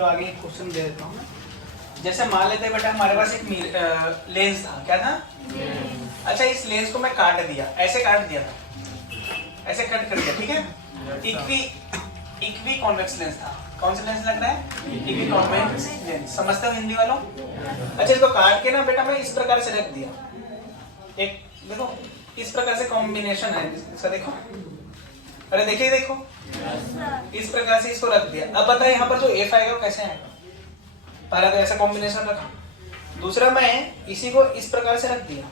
चलो आगे एक क्वेश्चन दे देता हूँ मैं। जैसे मान लेते हैं बेटा हमारे पास एक लेंस था, क्या था? अच्छा, इस लेंस को मैं काट दिया, ऐसे काट दिया था, ऐसे कट कर दिया, ठीक है? इक्वी कॉन्वेक्स लेंस था। कौन सा लेंस लग रहा है? Equi convex lens. समझते हो हिंदी वालों? अच्छा, इसको काट के ना बेटा मैं इस प्रकार से रख दिया, एक देखो इस प्रकार से कॉम्बिनेशन है इसका, देखो, अरे देखिए, देखो इस प्रकार से इसको रख दिया। अब बताए यहाँ पर जो एफ आएगा वो कैसे आएगा? पहला तो ऐसा कॉम्बिनेशन रखा, दूसरा मैं इसी को इस प्रकार से रख दिया।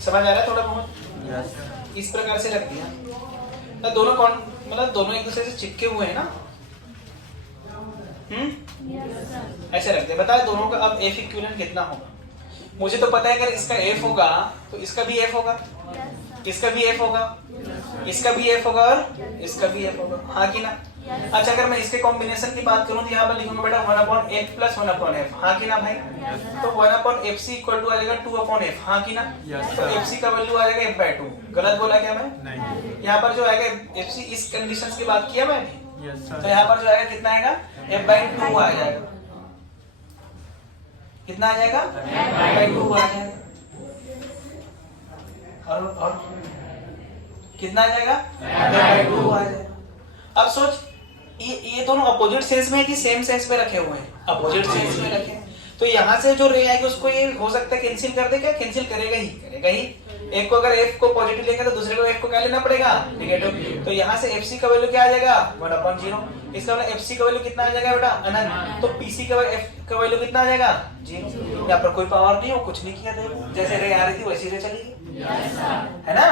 समझ आ रहा है थोड़ा बहुत? इस प्रकार से रख दिया तो दोनों मतलब दोनों एक दूसरे से चिपके हुए हैं ना। ऐसे रख दिया। बताओ दोनों का अब एफ इक्विवेलेंट कितना होगा? मुझे तो पता है अगर इसका एफ होगा तो इसका भी एफ होगा, इसका भी एफ होगा, इसका भी एफ होगा और इसका भी एफ होगा, हाँ कि ना? अच्छा, अगर मैं इसके कॉम्बिनेशन की बात करूं तो यहाँ पर लिखूंगा बेटा 1/f + 1/f, हाँ कि ना भाई? तो 1/fc इक्वल टू आ जाएगा 2/f, हाँ कि ना? तो fc का वैल्यू आ जाएगा f/2। गलत बोला क्या मैं? यहाँ पर जो आएगा fc इस कंडीशंस की बात किया मैंने, तो यहाँ पर जो आएगा कितना आएगा? f/2 आ जाएगा। कितना आ जाएगा? f/2 आ जाएगा। और कितना आ जाएगा? f/2 आ जाएगा। अब सोच, ये दोनों अपोजिट सेंस में है कि सेम सेंस में रखे हुए हैं? अपोजिट सेंस में रखे हैं, तो यहाँ से जो रे आएगी उसको ये हो सकता है कैंसिल कर दे। क्या कैंसिल करेगा ही? करेगा ही। एक को अगर f को पॉजिटिव लेंगे तो दूसरे को f को क्या लेना पड़ेगा? नेगेटिव। तो यहाँ से fc का वैल्यू क्या आ जाएगा? 1/0। इसका मतलब fc का वैल्यू कितना आ जाएगा बेटा? अनंत। तो pc का वैल्यू कितना आ जाएगा? 0। यहाँ पर कोई पावर नहीं हो, कुछ नहीं किया, जैसे रे आ रही थी वैसी रे चली है ना?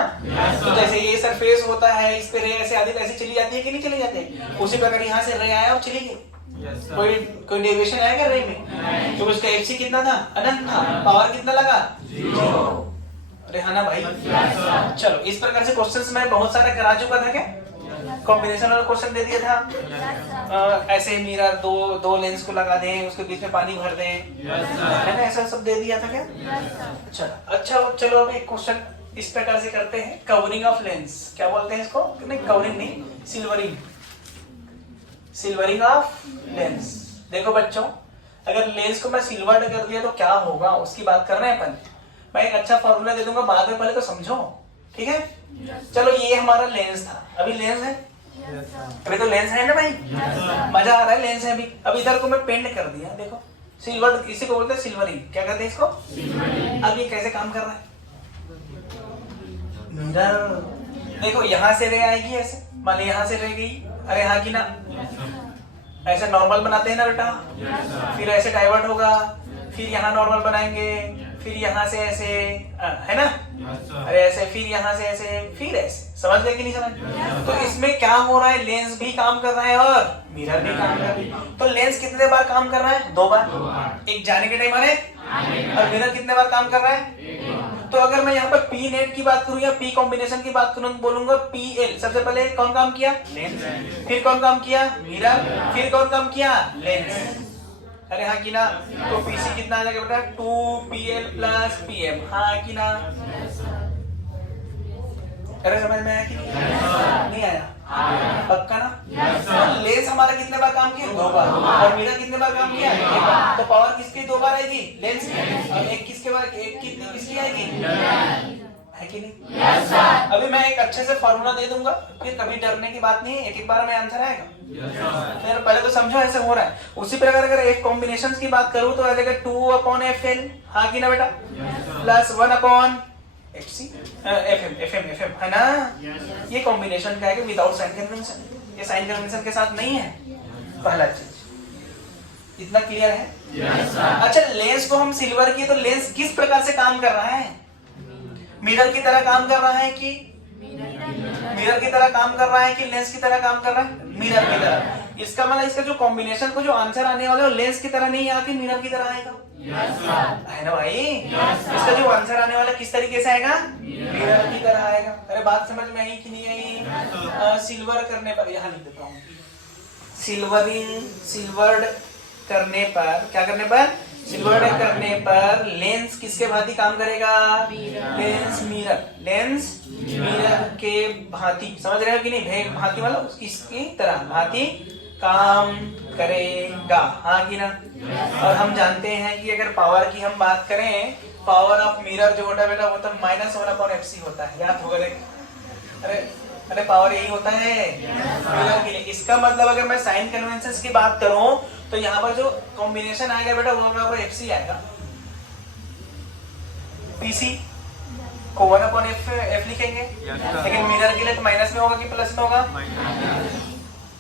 तो जैसे ये सरफेस होता है, इस पे रे ऐसे आती ऐसी चली जाती है कि नहीं चली जाती? उसी प्रकार यहाँ से रे आया और चली गई। कोई डेविएशन आएगा रे में? तो उसका fc कितना था? अनंत था। पावर कितना लगा? 0। अरे हाँ ना भाई? चलो, इस प्रकार से क्वेश्चंस मैं बहुत सारे करा चुका था। क्या कॉम्बिनेशन वाला क्वेश्चन दे दिया था? ऐसे मिरर दो लेंस को लगा दें, उसके बीच में पानी भर दें, है ना? ऐसा सब दे दिया था क्या? अच्छा, चलो अब एक क्वेश्चन इस प्रकार से करते हैं, कवरिंग ऑफ लेंस। क्या बोलते हैं इसको? नहीं, कवरिंग नहीं, सिल्वरिंग। Silvering of lens. देखो बच्चों, अगर लेंस को मैं सिल्वर्ड कर दिया तो क्या होगा उसकी बात कर रहे हैं अपन। मैं एक अच्छा फॉर्मूला दे दूंगा बाद में, पहले तो समझो, ठीक है? चलो, ये हमारा लेंस था, अभी लेंस है, अभी तो लेंस है ना भाई? मजा आ रहा है, लेंस है अभी। अब इधर को मैं पेंट कर दिया, देखो सिल्वर, इसी को बोलते हैं सिल्वरिंग। क्या कहते हैं इसको? अब ये कैसे काम कर रहा है? मिरर, देखो यहाँ से रे आएगी ऐसे, मान ली यहाँ से रे गई, अरे हाँ कि ना? ऐसे नॉर्मल बनाते हैं ना बेटा, फिर ऐसे डाइवर्ट होगा, फिर यहाँ नॉर्मल बनाएंगे, फिर यहाँ से ऐसे, है ना? अरे ऐसे, फिर यहाँ से ऐसे, फिर ऐसे। समझ गए कि नहीं समझ? तो इसमें क्या हो रहा है? लेंस भी काम कर रहा है और मिरर भी काम कर रहा है। तो लेंस कितने बार काम कर रहा है? 2 बार। एक जाने के टाइम आने, और मिरर कितने बार काम कर रहा है? तो अगर मैं यहाँ पर पी नेट की बात करूँ या पी कॉम्बिनेशन की बात करूँ, बोलूंगा पीएल। सबसे पहले कौन काम किया? लेंस। फिर कौन काम किया? मिरर। फिर कौन काम किया? लेंस। अरे हाँ कि ना? तो पीसी कितना आ जाएगा बेटा? 2pl + pm, हाँ कि ना? अरे समझ में आया कि नहीं आया? पक्का ना? तो लेंस हमारा कितने बार काम किया? 2 बार। और मिरर कितने बार काम किया? 1 बार। तो पावर किसकी 2 बार आएगी? लेंस की। और एक किसके बार, एक किसकी आएगी? है कि नहीं? अभी मैं एक अच्छे से फॉर्मूला दे दूंगा, फिर कभी डरने की बात नहीं है, एक बार में आंसर आएगा। फिर पहले तो समझो ऐसे हो रहा है। उसी प्रकार अगर एक कॉम्बिनेशन की बात करूं तो आ जाएगा 2/fl, हाँ कि ना बेटा? प्लस 1/fc, fm, है ना? ये कॉम्बिनेशन का है विदाउट साइन कन्वेंशन, ये साइन कन्वेंशन के साथ नहीं है। पहला चीज, इतना क्लियर है? अच्छा, लेंस को हम सिल्वर की, तो लेंस किस प्रकार से काम कर रहा है? मिरर की तरह काम कर रहा है कि मिरर की तरह काम कर रहा है कि लेंस की तरह काम कर रहा है? मिरर की तरह। इसका मतलब इसका जो कॉम्बिनेशन को जो आंसर आने वाला है लेंस की तरह नहीं आके मिरर की तरह आएगा, है ना भाई? इसका जो आंसर आने वाला किस तरीके से आएगा? मिरर की तरह आएगा। अरे बात समझ में आई कि नहीं आई? सिल्वर करने पर, यहाँ लिख देता हूँ, सिल्वर्ड करने पर, क्या करने पर? सिल्वर्ड करने पर लेंस किसके भांति काम करेगा? लेंस मिरर के भांति। समझ रहे हो कि नहीं? भांति वाला इसकी तरह, भांति काम करेगा, हाँ कि ना। और हम जानते हैं कि अगर पावर की हम बात करें, पावर ऑफ मिरर जो होता है बेटा वो तो -1/fc होता है, याद होगा देख। अरे पावर यही होता है मिरर के लिए। इसका मतलब अगर मैं साइन कन्वेंशन की बात करूं तो यहाँ पर जो कॉम्बिनेशन आएगा बेटा वो बराबर fc आएगा। pc को 1/f लिखेंगे, लेकिन मिरर के लिए तो माइनस में होगा कि प्लस में होगा?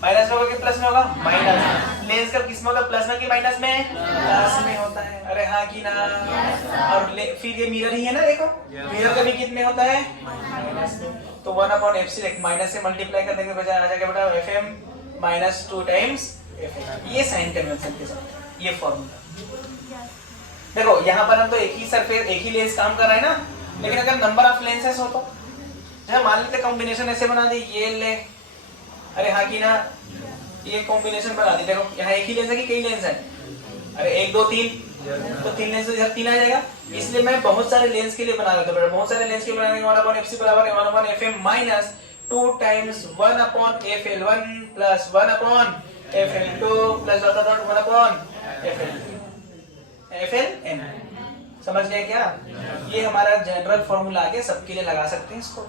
माइनस में होगा कि प्लस में होगा? माइनस। लेंस का किस में होता है, प्लस में कि माइनस में? प्लस में होता है। अरे हाँ कि ना। और फिर ये मिरर ही है ना, देखो मिरर का भी कितने होता है? माइनस में। तो 1/fc माइनस से मल्टीप्लाई करने के बजाय आ जाएगा बेटा fm -2 टाइम्स fm। ये साइन कन्वेंशन के साथ ये फॉर्मूला। देखो यहाँ पर हम तो एक ही सरफेस एक ही लेंस काम कर रहा है ना, लेकिन अगर नंबर ऑफ लेंसेस हो तो मान लेते कॉम्बिनेशन ऐसे बना दी, ये ले, अरे हाँ कि ना, ये कॉम्बिनेशन बना दी। देखो यहाँ एक ही लेंस है कि कई लेंस है? अरे 1 2 3, तो 3 लेंस इधर 3 आ जाएगा। इसलिए मैं बहुत सारे लेंस के लिए बना रहा था, बहुत सारे लेंस के बनाने के 1/fc बराबर 1/fm minus 2 times 1/fl1 plus 1/fl2 plus 1/fln। समझ गए क्या? ये हमारा जनरल फॉर्मूला आगे सबके लिए लगा सकते हैं इसको।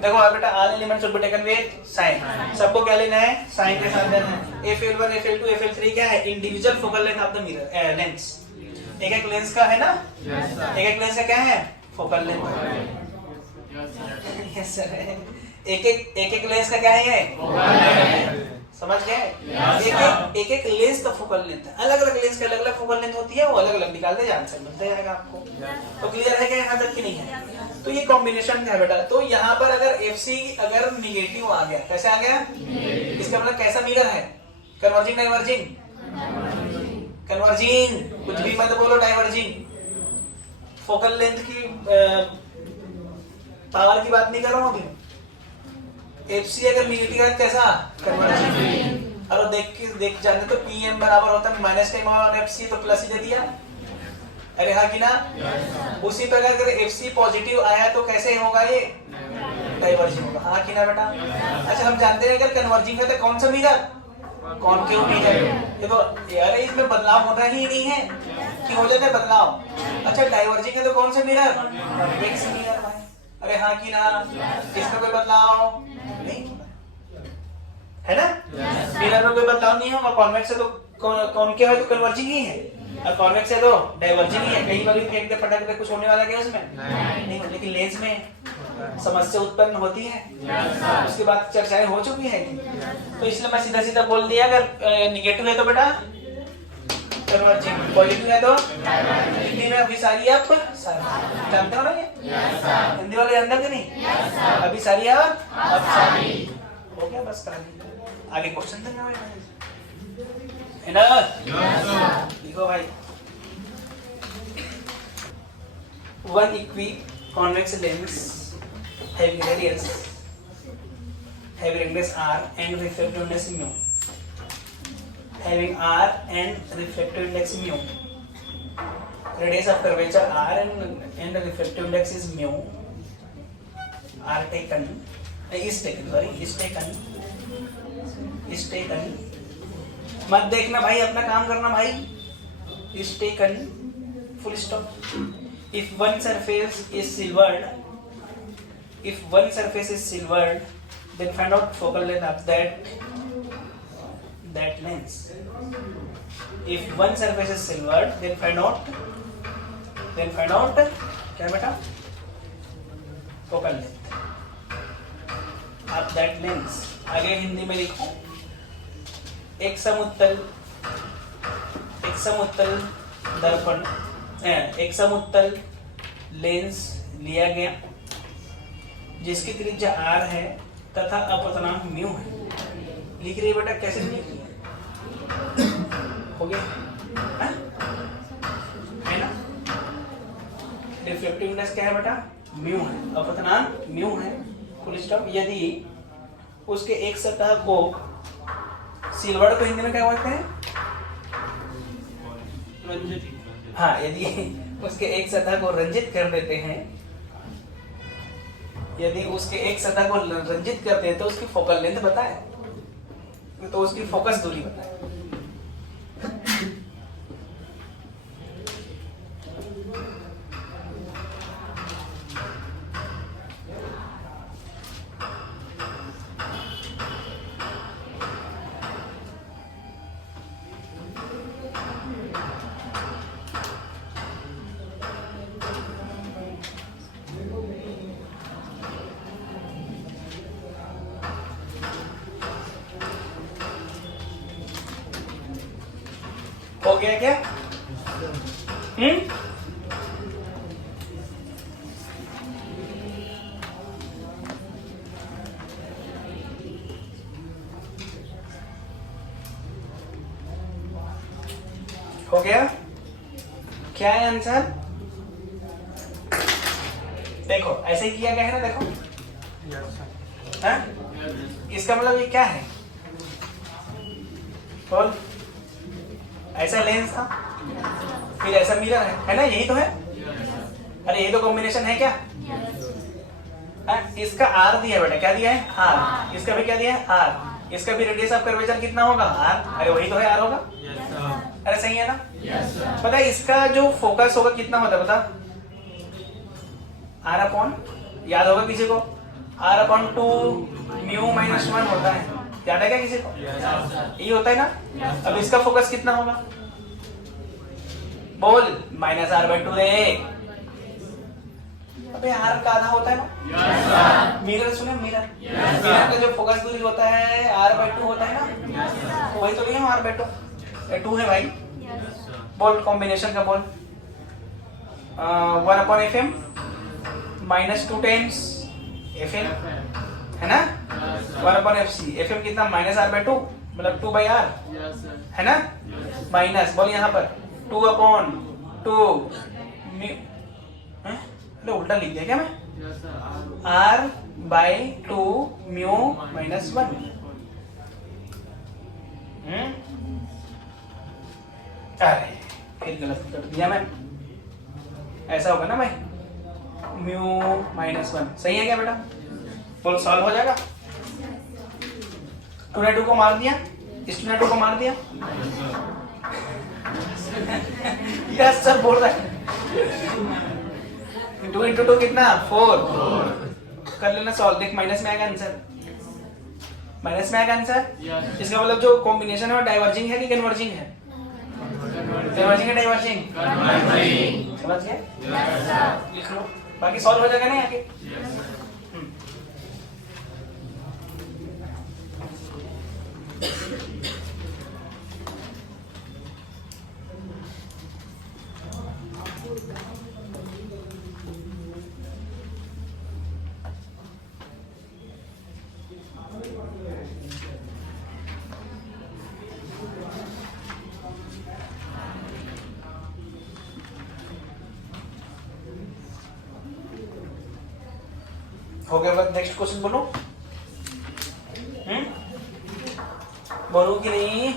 देखो अब बेटा all elements should be taken with sign. सबको क्या लेना है? साइन के साथ लेना है। fl1 fl2 fl3 क्या है? Individual focal length of the mirror lens. एक एक लेंस का है ना, एक एक लेंस का क्या है? Focal length. Yes sir. एक एक लेंस का क्या है ये? समझ गए? एक एक लेंस का फोकल लेंथ है। अलग अलग लेंस का अलग अलग फोकल लेंथ होती है, वो अलग अलग निकालते जान से मिलता जाएगा आपको। तो क्लियर है क्या यहाँ तक कि नहीं है? तो ये कॉम्बिनेशन है बेटा। तो यहाँ पर अगर fc अगर निगेटिव आ गया, कैसे आ गया? इसका मतलब कैसा मिरर है? Converging diverging? कन्वर्जिंग, कुछ भी मत बोलो, डाइवर्जिंग। फोकल लेंथ की पावर की बात नहीं कर रहा हूँ अभी। fc अगर निगेटिव है कैसा? कन्वर्जिंग। और देख जानते तो pm बराबर होता है -10/fc, तो प्लस ही दे दिया। अरे हाँ कि ना। उसी प्रकार अगर fc पॉजिटिव आया तो कैसे होगा ये? डाइवर्जिंग होगा, हाँ कि ना बेटा। अच्छा हम जानते हैं अगर कन्वर्जिंग है तो कौन सा मिरर? Concave mirror. ये तो यार इसमें बदलाव होना ही नहीं है कि हो जाता है बदलाव। अच्छा डाइवर्जिंग है तो कौन सा मिरर? कॉन्वेक्स मिरर भाई। अरे हाँ कि ना। इसमें कोई बदलाव नहीं है ना, मिरर में कोई बदलाव नहीं होगा। कॉन्वेक्स है तो कॉनकेव है तो कन्वर्जिंग ही है, और कॉन्वेक्स है तो डाइवर्जिंग ही है। कहीं बार भी फेंक दे फटक दे कुछ होने वाला क्या उसमें? नहीं। लेकिन लेंस में समस्या उत्पन्न होती है, उसके बाद चर्चाएं हो चुकी है। तो इसलिए मैं सीधा सीधा बोल दिया अगर निगेटिव है तो बेटा कन्वर्जिंग, पॉजिटिव है तो हिंदी में अभिसारी आप जानते हो ना ये? हिंदी वाले अंदर के नहीं? अभिसारी और अपसारी हो गया, बस करा दी। आगे क्वेश्चन देना है ना? लिखो भाई। One equiconvex lens having radius r and refractive index mu, having r and refractive index mu, radius of curvature r and refractive index is mu, is taken मत देखना भाई, अपना काम करना भाई। is taken full stop if one surface is silvered, then find out focal length of that lens. If one surface is silvered, then find out क्या बेटा? focal length of that lens। आगे हिंदी में लिखो। एक समतल दर्पण, एक समतल लेंस लिया गया जिसकी त्रिज्या r है तथा अपवर्तनांक म्यू है। लिख रही है बेटा, कैसे लिख रही है? हो गया है ना? रिफ्लेक्टिव इंडेक्स क्या है बेटा? म्यू है, अपवर्तनांक म्यू है, फुल स्टॉप। यदि उसके एक सतह को सिल्वर को हिंदी में क्या बोलते हैं? हाँ, यदि उसके एक सतह को रंजित कर देते हैं, तो उसकी फोकल लेंथ बताए। तो उसकी फोकस दूरी बताए। हो गया क्या? हो गया? क्या है आंसर? देखो ऐसे ही किया गया है ना, देखो हाँ? इसका मतलब ये क्या है? बोल। ऐसा लेंस था, फिर ऐसा मिरर है ना, यही तो है। अरे यही तो कॉम्बिनेशन है क्या? हाँ? इसका आर दिया है बेटा, क्या दिया है? आर। इसका भी क्या दिया है? आर। इसका भी रेडियस ऑफ कर्वेचर कितना होगा? आर। अरे वही तो है, आर होगा। अरे सही है ना? पता है इसका जो फोकस होगा कितना होता है, बता? आर अपॉन, याद होगा किसी को? आर अपॉन 2 म्यू माइनस 1 होता है, याद है क्या किसी को? यही होता है ना? अब इसका फोकस कितना होगा? बोल। माइनस आर बाई 2 रे। अबे आर का आधा होता है ना? मिरर सुने, मिरर मिरर का जो फोकस दूरी होता है आर बाई 2 होता है ना? तो वही तो लिया आर बाई 2, 2 है भाई। बोल कॉम्बिनेशन का बोल। 1 upon F M minus 2 times F M है ना? 1 upon F C. F M कितना? माइनस आर बाई 2 मतलब 2 बाई आर है ना? माइनस बोल यहाँ पर 2 अपॉन 2 म्यू, उल्टा लिख दिया क्या मैं? R by 2 mu minus 1। अरे फिर गलत कर दिया मैं। ऐसा होगा ना भाई, म्यू माइनस 1 सही है क्या बेटा? बोल सॉल्व हो जाएगा। 2 ने 2 को मार दिया, इस 2 ने 2 को मार दिया। यस सर बोल रहा है। 2 इंटू 2 कितना? 4। कर लेना सॉल्व, देख माइनस में आएगा आंसर। माइनस में आएगा आंसर। इसका मतलब जो कॉम्बिनेशन है वो डाइवर्जिंग है कि कन्वर्जिंग है? कन्वर्जिंग है, डाइवर्जिंग? समझ गए? लिख लो, बाकी सॉल्व हो जाएगा ना आगे। हो गया बात, नेक्स्ट क्वेश्चन बोलो। बोलो कि नहीं?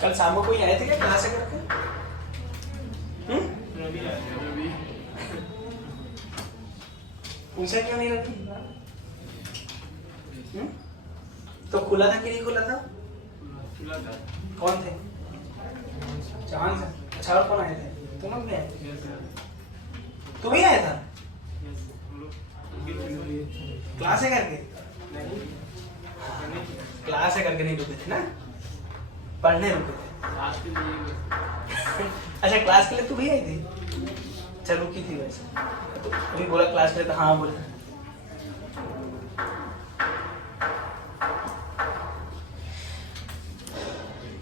कल शाम को कोई आए थे क्या क्लास से करके? पूछा क्यों नहीं रखी? तो खुला था कि नहीं खुला था? खुला था। कौन थे? चांद से। अच्छा और कौन आए थे? तुम लोग भी आए थे? तू भी आया था? क्लास है करके? क्लास है करके नहीं रुके थे ना? पढ़ने रुके थे। अच्छा क्लास के लिए तू भी आई थी? अच्छा रुकी थी वैसे, तो अभी बोला क्लास के लिए तो हाँ बोला।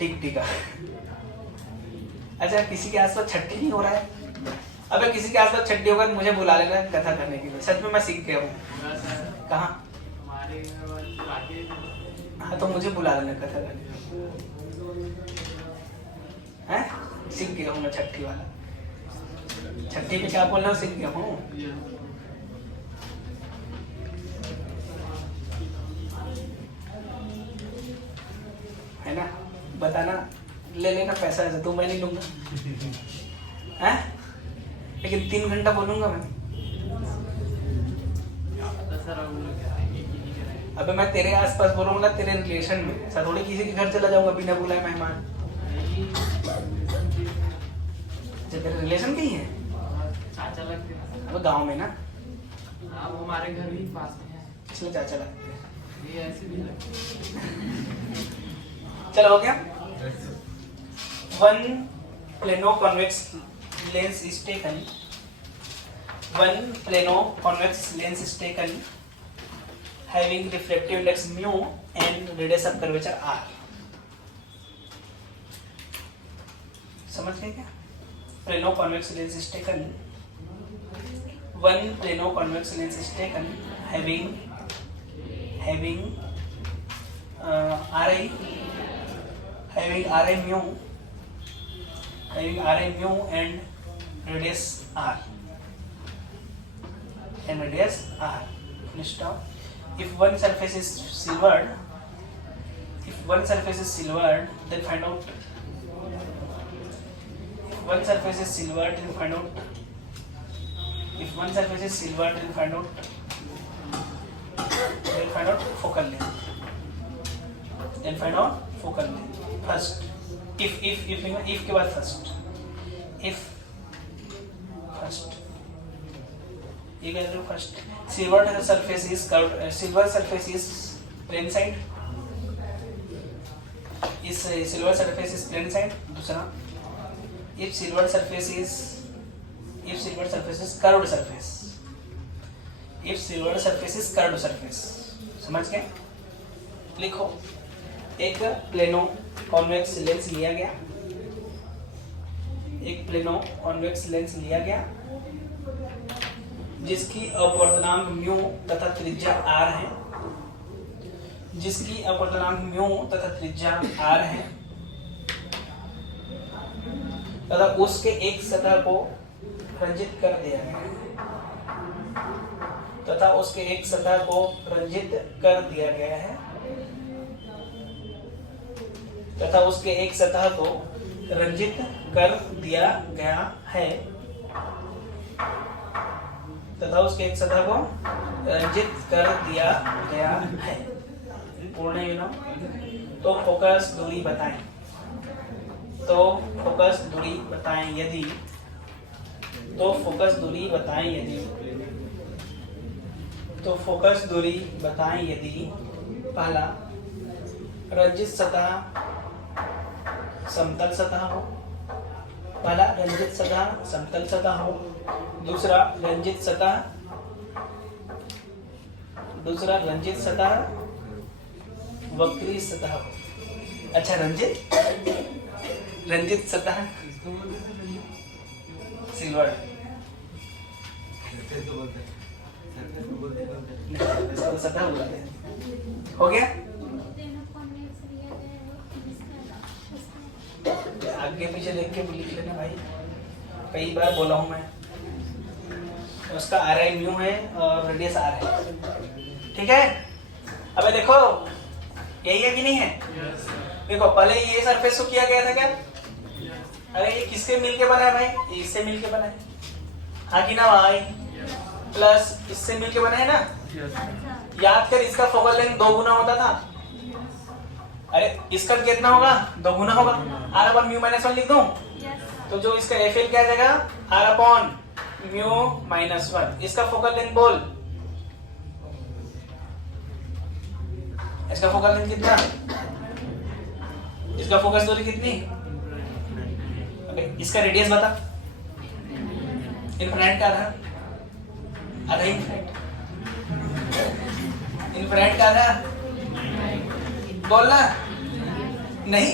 ठीक ठीक है। अच्छा किसी के आसपास छट्टी नहीं हो रहा है? अबे किसी के आसपास छट्टी होगा तो मुझे बुला लेना कथा करने के लिए, सच में मैं सीख गया हूँ। कहाँ? हाँ तो मुझे बुला लेना कथा करने हैं, सीख गया हूँ मैं छट्टी वाला। छट्टी में क्या बोलना सीख गया हूँ। है ना, बताना, ले लेना पैसा ऐसे तो मैं नहीं लूंगा हैं, लेकिन 3 घंटा बोलूंगा मैं। अबे मैं तेरे आसपास बोलूंगा ना, तेरे रिलेशन में, ऐसा थोड़ी किसी के घर चला जाऊंगा बिना बुलाए मेहमान। तेरे रिलेशन के ही है? चाचा लगते हैं। अब गांव में ना। हाँ वो हमारे घर ही पास में है, इसलिए चाचा लगते हैं। ये ऐसे भी लगते हैं। चलो हो गया। One plano convex lens is taken. One plano convex lens is taken having refractive index mu and radius of curvature r. समझ गए क्या? Plano convex lens is taken. One plano convex lens is taken having RI mu and radius r. Full stop. If one surface is silvered, then find out. If one surface is silvered, then find out. Focal length. First, if के बाद first, ये कहते हैं first. Silver surface is curved. Silver surface is plane side. इस silver surface is plane side. दूसरा, if silver surface is curved surface. If silver surface is curved surface. समझ गए? लिखो, एक प्लेनो कॉन्वेक्स लेंस लिया गया, जिसकी अपवर्तनांक म्यू तथा त्रिज्या r है, तथा उसके एक सतह को रंजित कर दिया गया है। पूर्ण यू नो। तो फोकस दूरी बताएं यदि पहला, रंजित सतह समतल सतह हो, दूसरा रंजित सतह वक्री सतह हो। अच्छा रंजित सतह सिल्वर सतह बोलते हैं। हो गया? आगे पीछे देख के लिख लेना भाई, कई बार बोला हूं मैं। उसका RI म्यू है और रेडियस r है, ठीक है? अबे देखो, यही है कि नहीं है? देखो पहले ये सरफेस को किया गया था क्या? अरे ये किससे मिलके बना है भाई? इससे मिलके बना है, हाँ कि ना भाई? प्लस इससे मिलके बना है ना? याद कर, इसका फोकल लेंथ 2 गुना होता था। अरे इसका कितना होगा? 2 गुना होगा। r अपॉन म्यू माइनस 1 लिख दूं? तो जो इसका FL क्या आ जाएगा? r upon mu minus 1। इसका फोकल लेंथ बोल, इसका फोकल लेंथ कितना? इसका फोकस दूरी कितनी? इसका रेडियस बता। इन्फ्रारेड का आधा इन्फ्रारेड का आधा बोलना नहीं,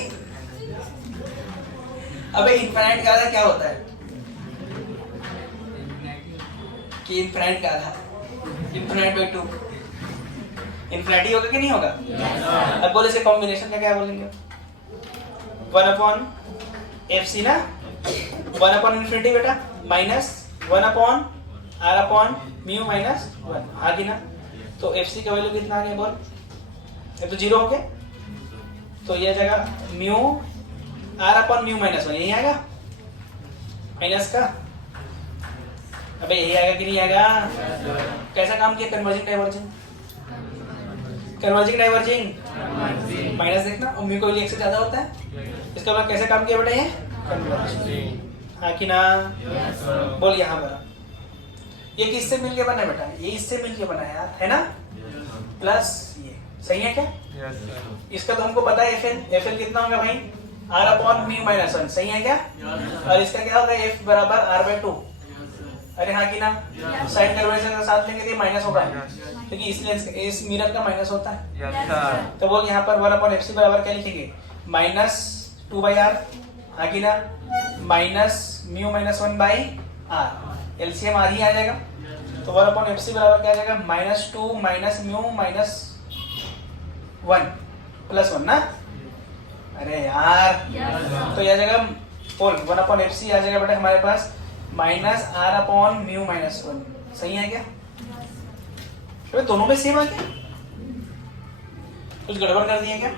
अबे इनफाइनाइट का आधा क्या होता है? कि इनफाइनाइट का आधा इनफाइनाइट बाई 2 इनफिनिटी होगा कि नहीं होगा? अब बोले से कॉम्बिनेशन का क्या बोलेंगे? 1 अपॉन एफ सी ना, 1 अपॉन इन्फिनिटी बेटा minus 1 upon R upon mu minus 1 आ गई ना। तो एफ सी का वैल्यू कितना आ गया बोल? ये तो 0 हो गया, तो ये जाएगा mu R upon mu minus 1, यही आएगा माइनस का। अबे यही आएगा कि नहीं आएगा? कैसा काम किया? Converging diverging, converging diverging minus देखना, और म्यू का वैल्यू 1 से ज्यादा होता है। इसका मतलब कैसे काम किया बेटा ये? कन्वर्जिंग, हाँ कि ना? बोल यहाँ पर ये किससे मिलके बना बेटा? ये इससे मिलके बना यार, है ना? प्लस ये सही है क्या? इसका तो हमको पता है एफ एल कितना होगा भाई? आर अपॉन म्यू माइनस 1, सही है क्या? और इसका क्या होगा? एफ बराबर आर बाई 2, अरे हाँ कि ना? साइन कन्वर्जन का साथ लेंगे तो माइनस होगा, क्योंकि इसलिए इस मिरर का माइनस होता है। तो वो यहाँ पर 1 अपॉन एफ सी बराबर क्या लिखेंगे? माइनस 2 बाई आर, हाँ कि ना? Minus mu minus 1 by R, LCM R ही आ जाएगा। तो 1 अपॉन एफ सी बराबर क्या आ जाएगा? Minus 2 minus mu minus 1 plus 1 ना। अरे यार तो यह जाएगा बोल 1 अपॉन एफ सी आ जाएगा बेटा हमारे पास minus R upon mu minus 1, सही है क्या? तो दोनों में सेम आ गया, कुछ गड़बड़ कर दिया क्या?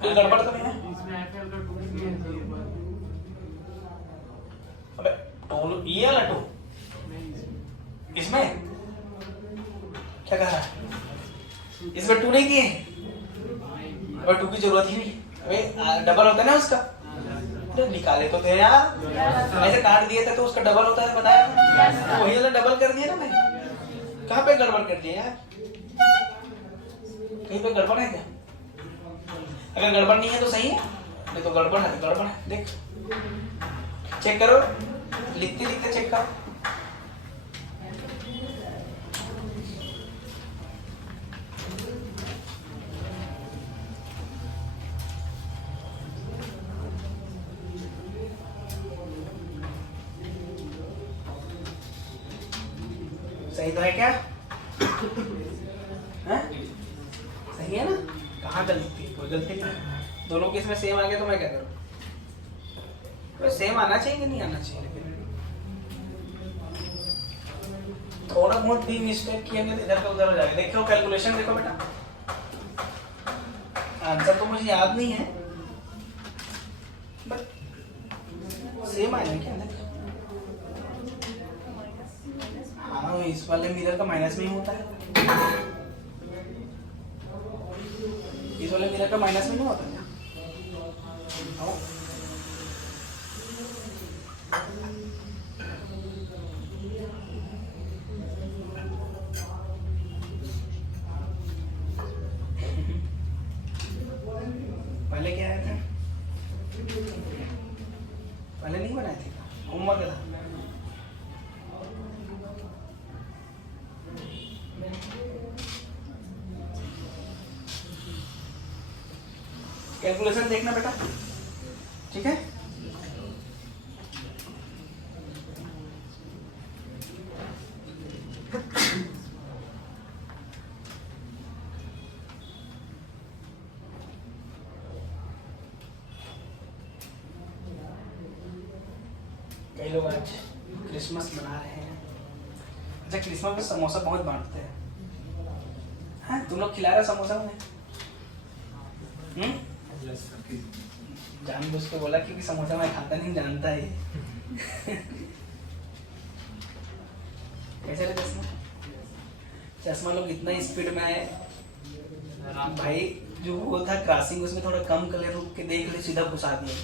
कुछ गड़बड़ तो नहीं है? इसमें एफएल का 2 भी है। अबे टू ये वाला 2 इसमें क्या कह रहा है? इसमें 2 नहीं दिए, अब 2 की जरूरत ही नहीं। अबे डबल होता है ना उसका, तो निकाले तो थे यार, ऐसे काट दिए थे तो उसका डबल होता है, बताया तो वही वाला डबल कर दिया ना मैं। कहाँ पे गड़बड़ कर दिया यार? कहीं पे गड़बड़ है क्या? अगर गड़बड़ नहीं है तो सही है, नहीं तो गड़बड़ है, गड़बड़ है। देख चेक करो, लिखते लिखते चेक करो। सही तो है क्या? हैं? सही है ना? कहाँ गलती? कोई गलती नहीं, दोनों केस में सेम आ गया तो मैं क्या करूँ? तो सेम आना चाहिए कि नहीं आना चाहिए? लेकिन थोड़ा बहुत भी मिस्टेक किएंगे तो इधर का उधर हो जाएगा। देखो कैलकुलेशन देखो बेटा, आंसर तो मुझे याद नहीं है बट सेम आएगा क्या? देखो हाँ, इस वाले मिरर का माइनस में ही होता है, इस वाले मिरर का माइनस में नहीं होता क्या? पहले क्या आया था? पहले नहीं बनाए थे, होमवर्क था। कैलकुलेशन देखना बेटा, ठीक है? कई लोग आज क्रिसमस मना रहे हैं। अच्छा, क्रिसमस में समोसा बहुत बांटते हैं। हाँ, तुम लोग खिला रहे समोसा उन्हें? जानबूझ के बोला क्योंकि समोसा मैं खाता नहीं, जानता है। कैसे चश्मा? चश्मा लोग इतना स्पीड में आए भाई, जो वो था क्रॉसिंग उसमें थोड़ा कम कर ले, रुक के देख ले, सीधा घुसा दिया।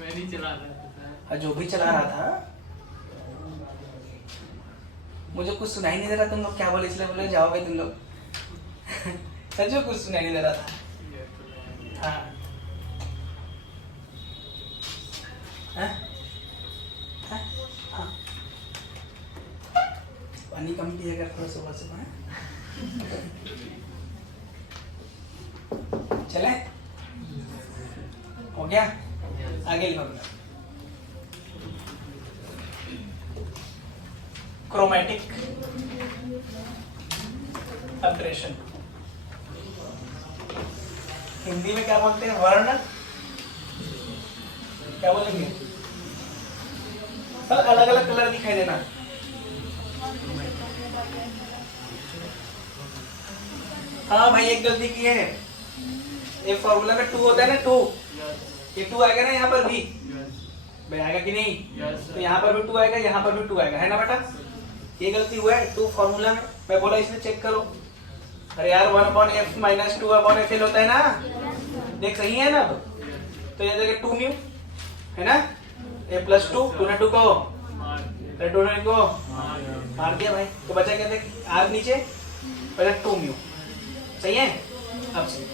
मैं नहीं चला रहा था, जो भी चला रहा था मुझे कुछ सुनाई नहीं दे रहा, तुम लोग क्या बोले, इसलिए बोले जाओ भाई तुम लोग। सच में कुछ सुनाई नहीं दे रहा था। हाँ हाँ, पानी कम पिया कर थोड़ा सुबह सुबह। चले हो गया, आगे लिखो। क्रोमैटिक अब्रेशन, हिंदी में क्या बोलते हैं? वर्ण, क्या बोलेंगे? अलग अलग कलर दिखाई देना। हाँ भाई, एक गलती की है। ये फॉर्मूला में 2 होता है ना, 2, ये 2 आएगा ना यहाँ पर भी, भाई आएगा कि नहीं? तो यहाँ पर भी 2 आएगा, यहाँ पर भी 2 आएगा, है ना बेटा? ये गलती हुआ है 2 फॉर्मूला में, मैं बोला इसमें चेक करो। अरे यार 1/f माइनस 2/fl होता है ना, देख सही है ना? अब तो ये देखिए 2 म्यू है ना, a प्लस 2, 2 ने 2 को 2 ने को मार दिया भाई, तो बचा क्या? देख r नीचे बचा 2 म्यू, सही है? अब सही,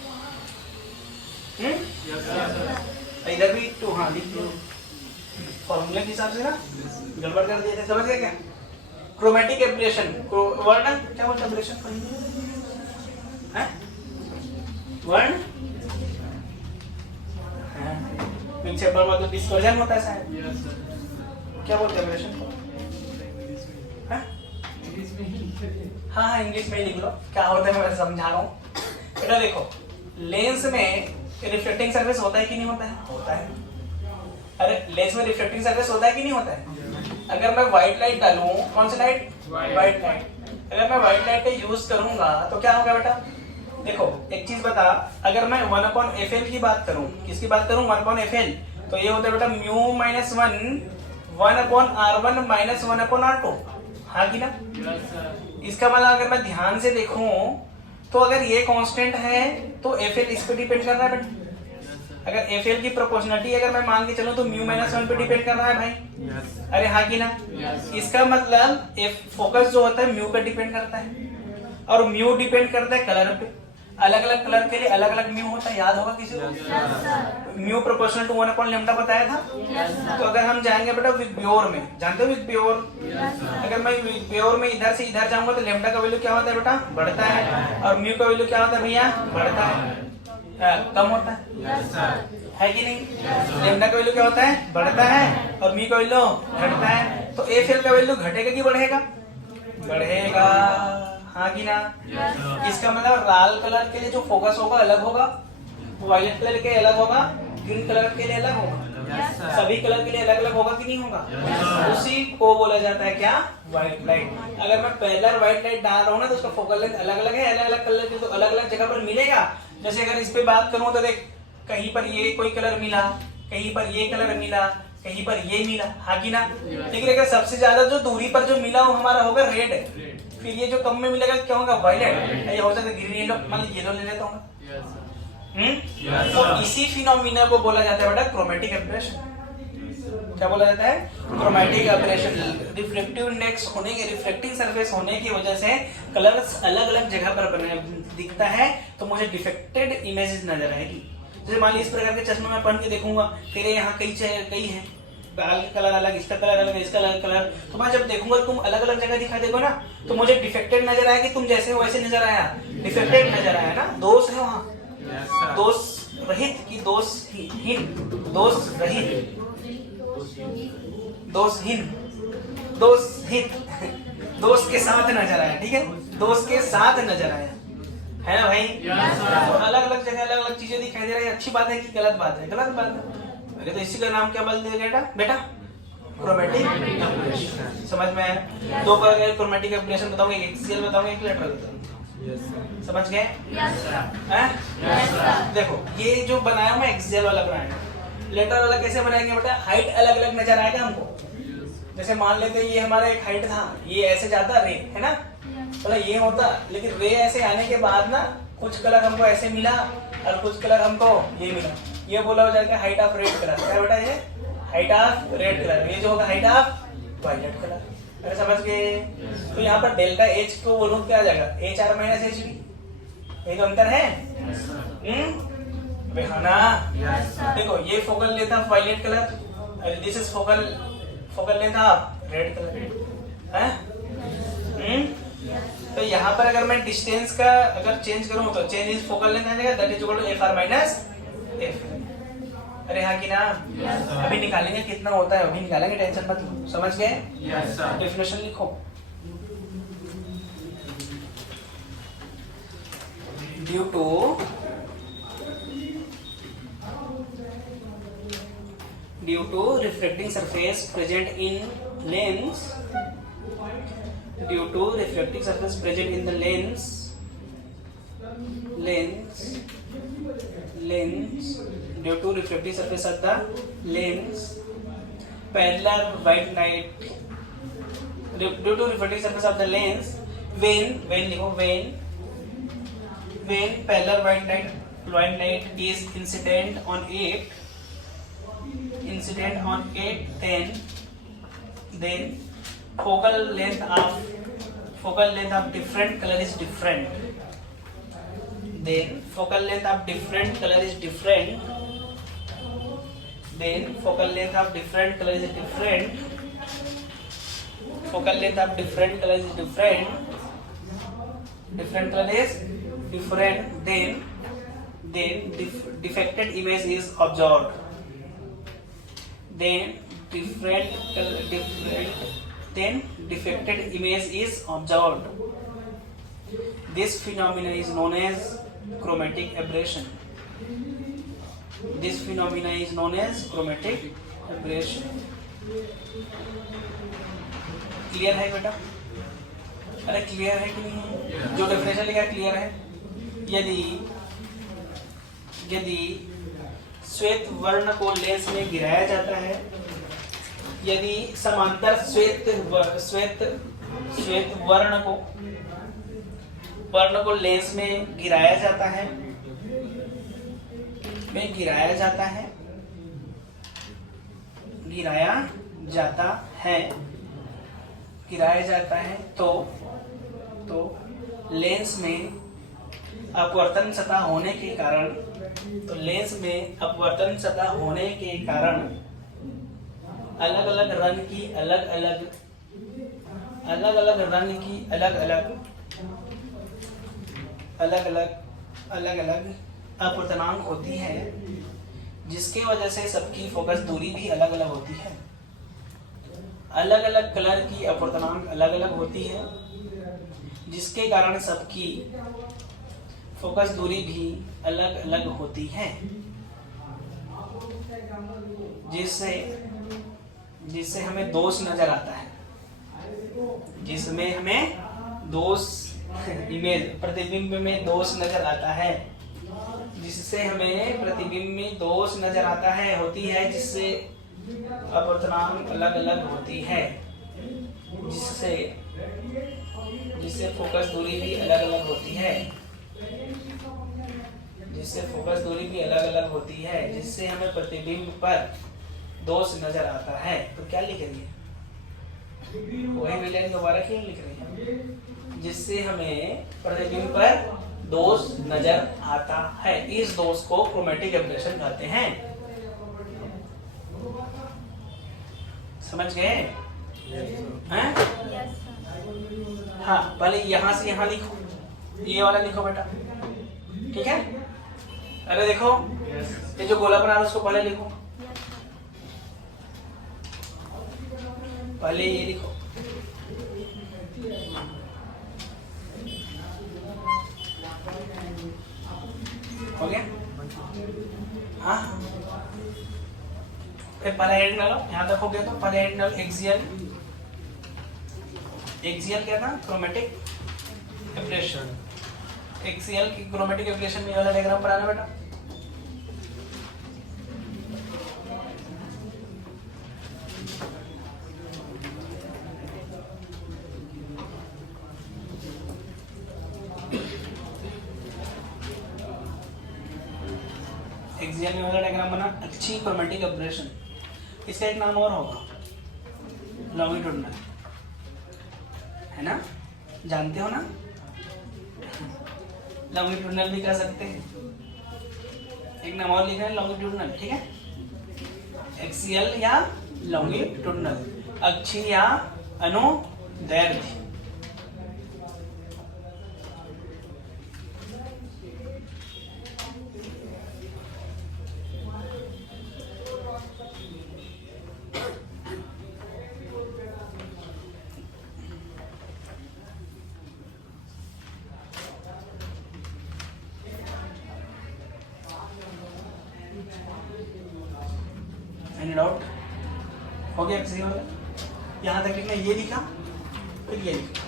इधर भी 2, हाँ लिख दो फॉर्मूले के हिसाब से ना, गड़बड़ कर दिए थे, समझ गए क्या? क्रोमैटिक एब्रेशन, वर्ण क्या बोलते हैं? एब्रेशन है वर्ण, पीछे पर मतलब डिस्पर्जन होता है शायद, क्या बोलते हैं एब्रेशन को? हाँ हाँ इंग्लिश में ही लिख लो, क्या होता है मैं समझा रहा हूँ बेटा। देखो लेंस में रिफ्लेक्टिंग सरफेस होता है कि नहीं होता है? होता है। अरे लेंस में रिफ्लेक्टिंग सरफेस होता है कि नहीं होता है? अगर मैं व्हाइट लाइट डालूं, कौन सी लाइट? White light. अगर मैं व्हाइट लाइट का यूज करूंगा तो क्या होगा बेटा? देखो एक चीज बता, अगर मैं 1/fl की बात करूं, किसकी बात करूं? 1/fl, तो ये होता है बेटा mu minus 1/r1 minus 1/r2, हाँ कि ना? इसका मतलब अगर मैं ध्यान से देखूं तो अगर ये कांस्टेंट है तो fl इस पे डिपेंड कर रहा है बेटा। अगर fl की प्रोपोर्शनलिटी अगर मैं मान के चलूं तो म्यू माइनस 1 पे डिपेंड कर रहा है भाई, अरे हाँ कि ना? इसका मतलब फोकस जो होता है म्यू पे डिपेंड करता है, और म्यू डिपेंड करता है कलर पे। अलग अलग कलर के लिए अलग अलग म्यू होता है, याद होगा किसी को? म्यू प्रोपोर्शनल टू 1/λ बताया था। तो अगर हम जाएंगे बेटा विद प्योर में, जानते हो विद प्योर? अगर मैं विद प्योर में इधर से इधर जाऊंगा तो लैम्डा का वैल्यू क्या होता है बेटा? बढ़ता है। और म्यू का वैल्यू क्या होता है भैया? बढ़ता है, कम होता है कि नहीं? लैम्डा का वैल्यू क्या होता है? बढ़ता है, और म्यू का वैल्यू घटता है। तो एफएल का वैल्यू घटेगा कि बढ़ेगा? बढ़ेगा, हाँ कि ना? इसका मतलब लाल कलर के लिए जो फोकस होगा अलग होगा, वायलेट कलर के अलग होगा, ग्रीन कलर के लिए अलग होगा, सभी कलर के लिए अलग अलग होगा कि नहीं होगा? उसी को बोला जाता है क्या? White light. अगर मैं पैरेलल व्हाइट लाइट डाल रहा हूँ ना तो उसका फोकल लेंथ अलग अलग है, अलग अलग कलर के तो अलग अलग जगह पर मिलेगा। जैसे अगर इस पे बात करूँ तो देख, कहीं पर ये कोई कलर मिला, कहीं पर ये कलर मिला, कहीं पर ये मिला, हाँ कि ना? लेकिन अगर सबसे ज्यादा जो दूरी पर जो मिला वो हमारा होगा रेड, फिर ये जो कम में मिलेगा क्या होगा? वायलेट। ये हो सकता है ग्रीन, येलो, मान लो येलो ले लेता हूँ। तो इसी फिनोमिना को बोला जाता है बेटा क्रोमैटिक एब्रेशन। क्या बोला जाता है? Chromatic abrasion. रिफ्लेक्टिव इंडेक्स होने के, रिफ्लेक्टिंग सरफेस होने की वजह से कलर्स अलग अलग जगह पर दिखता है, तो मुझे डिफेक्टेड इमेजेस नजर आएगी। जैसे मान ली इस प्रकार के चश्मा मैं पहन के देखूंगा, तेरे यहाँ कई हैं, बाल कलर अलग, इसका कलर अलग, इसका अलग कलर, तो मैं जब देखूंगा तुम अलग अलग जगह दिखा देगा ना, तो मुझे डिफेक्टेड नजर आएगी। तुम जैसे हो वैसे नजर आया, डिफेक्टेड नजर आया ना? दोष है वहाँ, दोष रहित की दोषहीन, दोष रहित, दोषहीन, दोषहित, दोष के साथ नजर आया, ठीक है? दोष के साथ नजर आया, है ना भाई? अलग अलग जगह अलग अलग चीजें दिखाई दे रही है। अच्छी बात है कि गलत बात है? गलत बात है। अरे तो इसी का नाम क्या बोल देगा बेटा? Chromatic aberration. समझ में आया? दो प्रकार के क्रोमैटिक एब्रेशन बताऊंगा, एक एक्सियल बताऊंगा, एक लेटरल बताऊंगा। समझ गए? देखो ये जो बनाया मैं एक्सियल वाला बनाया, लेटरल वाला कैसे बनाएंगे बेटा? हाइट अलग अलग नजर आएगा हमको। जैसे मान लेते ये हमारा एक हाइट था, ये ऐसे जाता रे, है ना? मतलब ये होता, लेकिन रे ऐसे आने के बाद ना कुछ कलर हमको ऐसे मिला और कुछ कलर हमको ये मिला, ये बोला हो जाएगा हाइट ऑफ रेड कलर। क्या बेटा? ये हाइट ऑफ रेड कलर, ये जो होगा हाइट ऑफ वायलेट कलर। अरे समझ गए? तो यहाँ पर डेल्टा एच को बोलूं क्या आ जाएगा? H R minus H B, यही तो अंतर है। देखो ये focal length of violet colour और this is focal length of red colour, है? तो यहाँ पर अगर मैं डिस्टेंस का अगर चेंज करूँ तो चेंज इज फोकल लेंथ आ जाएगा, that is equal to F R minus F. अरे हाँ कि ना? अभी निकालेंगे कितना होता है, अभी निकालेंगे, टेंशन मत लो। समझ गए? डेफिनेशन लिखो। Due to refracting surface present in lens, due to refracting surface present in the lens, due to refracting surface of the lens, parallel white light, due to refracting surface of the lens, when parallel white light is incident on it, then focal length of different color is different. Then focal length of different color is different. Focal length of different color is different. Then defected image is observed. Then defected image is observed. This phenomena is known as chromatic aberration. Clear है बेटा? अरे clear है कि नहीं? जो definition लिखा है clear है? यदि श्वेत वर्ण को लेंस में गिराया जाता है, यदि समांतर श्वेत वर्ण को लेंस में गिराया जाता है तो लेंस में अपवर्तन सतह होने के कारण अलग अलग रंग की अलग अलग अपवर्तनांक होती है, जिसके वजह से सबकी फोकस दूरी भी अलग अलग होती है। अलग अलग कलर की अपवर्तनांक अलग अलग होती है, जिसके कारण सबकी फोकस दूरी भी अलग अलग होती है, जिससे हमें दोष नजर आता है, जिसमें हमें दोष इमेज प्रतिबिंब में दोष नजर आता है, जिससे हमें प्रतिबिंब में दोष नजर आता है होती है, जिससे अपवर्तनांक अलग अलग होती है, जिससे फोकस दूरी भी अलग अलग होती है, जिससे हमें प्रतिबिंब पर दोष नजर आता है। तो क्या लिखेंगे? वही विलेन दोबारा क्यों लिख रहे हैं? जिससे हमें प्रतिबिंब पर दोष नजर आता है, इस दोष को क्रोमेटिक एब्रेशन कहते हैं। समझ गए? हैं? हाँ, पहले यहाँ से यहाँ लिखो, ये वाला लिखो बेटा, ठीक है? अरे देखो, ये जो गोला बना रहा है उसको पहले लिखो, पहले ये लिखो, हो गया? हाँ, फिर पहले हेड डालो, यहाँ तक हो गया तो पहले हेड डालो। एक्सियल क्या था? Chromatic aberration. एक्सियल की क्रोमेटिक एब्रेशन में वाला डायग्राम बनाना बेटा। एक्सियल में वाला डायग्राम बना, अच्छी क्रोमेटिक एब्रेशन। इसका एक नाम और होगा, लॉन्गिट्यूडनल, है ना? जानते हो ना? लॉन्गिट्यूडनल भी कह सकते हैं, एक नाम और लिखा है लॉन्गिट्यूडनल, ठीक है? एक्सियल या लॉन्गिट्यूडनल, अक्षीय या अनुदैर्घ्य, फाइंड आउट हो गया किसी वाला यहाँ तक लिखना ये लिखा फिर ये लिखा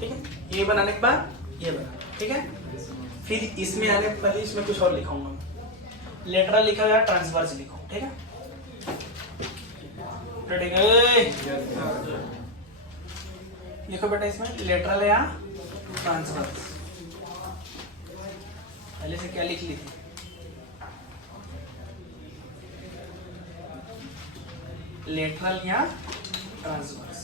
ठीक है ये बनाने के बाद ये बना ठीक है फिर इसमें आने पहले इसमें कुछ और लिखाऊंगा लेटरल लिखा या ट्रांसवर्स लिखो ठीक है लिखो बेटा इसमें लेटरल या ट्रांसवर्स पहले से क्या लिख ली थी लेटरल या ट्रांसवर्स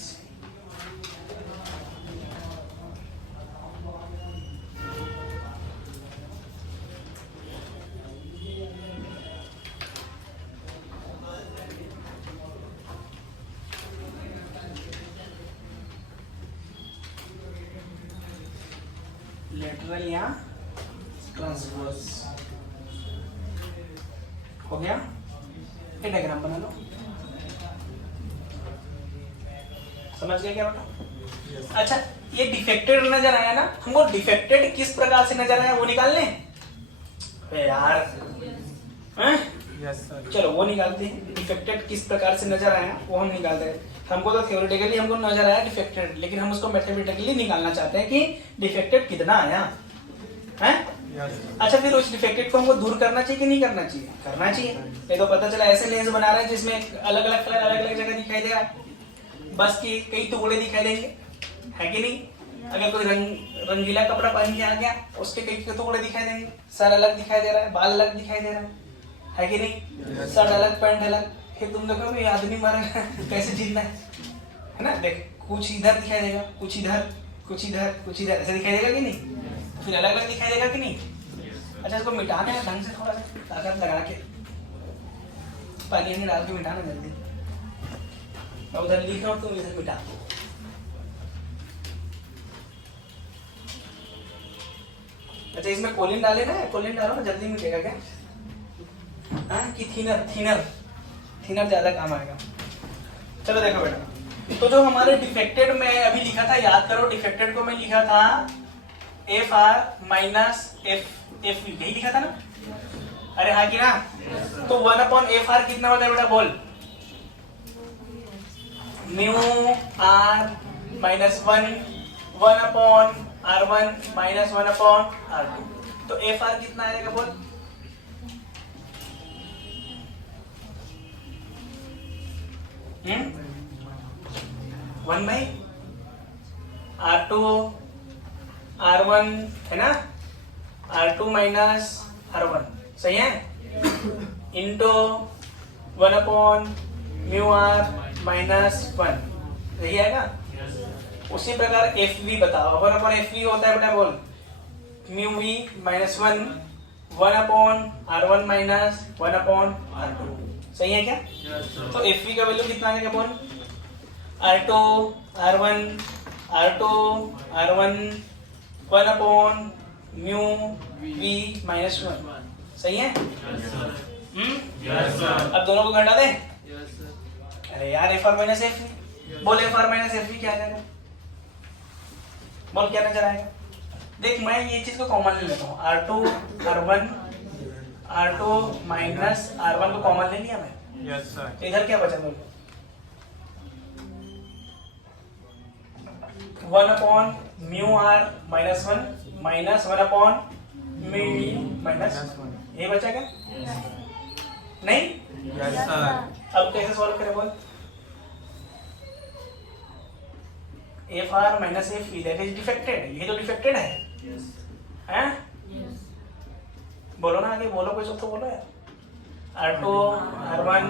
लेटरल या ट्रांसवर्स हो गया ये डायग्राम बना लो समझ गए क्या बेटा अच्छा ये डिफेक्टेड नजर आया ना हमको डिफेक्टेड किस प्रकार से नजर आया वो निकाल लें यार हैं चलो वो निकालते हैं डिफेक्टेड किस प्रकार से नजर आया वो हम निकालते हैं हमको तो थ्योरेटिकली हमको नजर आया डिफेक्टेड लेकिन हम उसको मैथमेटिकली निकालना चाहते हैं कि डिफेक्टेड कितना आया हैं अच्छा फिर उस डिफेक्टेड को हमको दूर करना चाहिए कि नहीं करना चाहिए करना चाहिए ये तो पता चला ऐसे लेंस बना रहे हैं जिसमें अलग अलग कलर अलग अलग जगह दिखाई दे रहा है बस की कई टुकड़े दिखाई देंगे है कि नहीं अगर कोई रंगीला कपड़ा पहन के आ गया उसके कई टुकड़े दिखाई देंगे सर अलग दिखाई दे रहा है बाल अलग दिखाई दे रहा है कि नहीं शर्ट अलग पैंट अलग फिर तुम देखो ये आदमी मारा कैसे जीतना है ना देख कुछ इधर दिखाई देगा कुछ इधर कुछ इधर कुछ इधर ऐसे दिखाई देगा कि नहीं फिर अलग अलग दिखाई देगा कि नहीं अच्छा इसको मिटाना है ढंग से थोड़ा सा ताकत लगा के पानी में डाल के मिटाना जल्दी मैं उधर लिख रहा हूँ तुम इधर मिटा अच्छा इसमें कोलिन डाले ना कोलिन डालो ना जल्दी मिटेगा क्या हाँ कि थिनर थिनर थिनर ज्यादा काम आएगा चलो देखो बेटा तो जो हमारे डिफेक्टेड में अभी लिखा था याद करो डिफेक्टेड को मैं लिखा था F R minus F F यही लिखा था ना अरे हाँ कि ना तो 1/f(r) कितना होता है बेटा बोल mu R minus 1/r1 minus 1/r2 तो एफ आर कितना आएगा बोल वन बाई R2 R1 है ना R2 माइनस R1 सही है इंटू 1/μr माइनस 1 सही है ना उसी प्रकार FV बताओ 1/FV होता है बेटा बोल mu V minus 1/r1 minus 1/r2 सही है क्या तो FV का वैल्यू कितना आएगा बोल R2 R1 1/μ v माइनस 1 सही है अब दोनों को घटा दें अरे यार एफ आर माइनस एफ बोल एफ आर माइनस एफ क्या आ जाएगा बोल क्या नजर आएगा देख मैं ये चीज को कॉमन ले लेता हूँ R2 माइनस R1 को कॉमन ले लिया मैं यस सर इधर क्या बचा बोल 1/μr minus 1 minus 1/μv minus 1 ये बचा क्या नहीं यस सर अब कैसे सॉल्व करें बोल F R minus F that is defected ये तो डिफेक्टेड है हैं बोलो ना आगे बोलो कोई सब तो बोलो यार R2 R1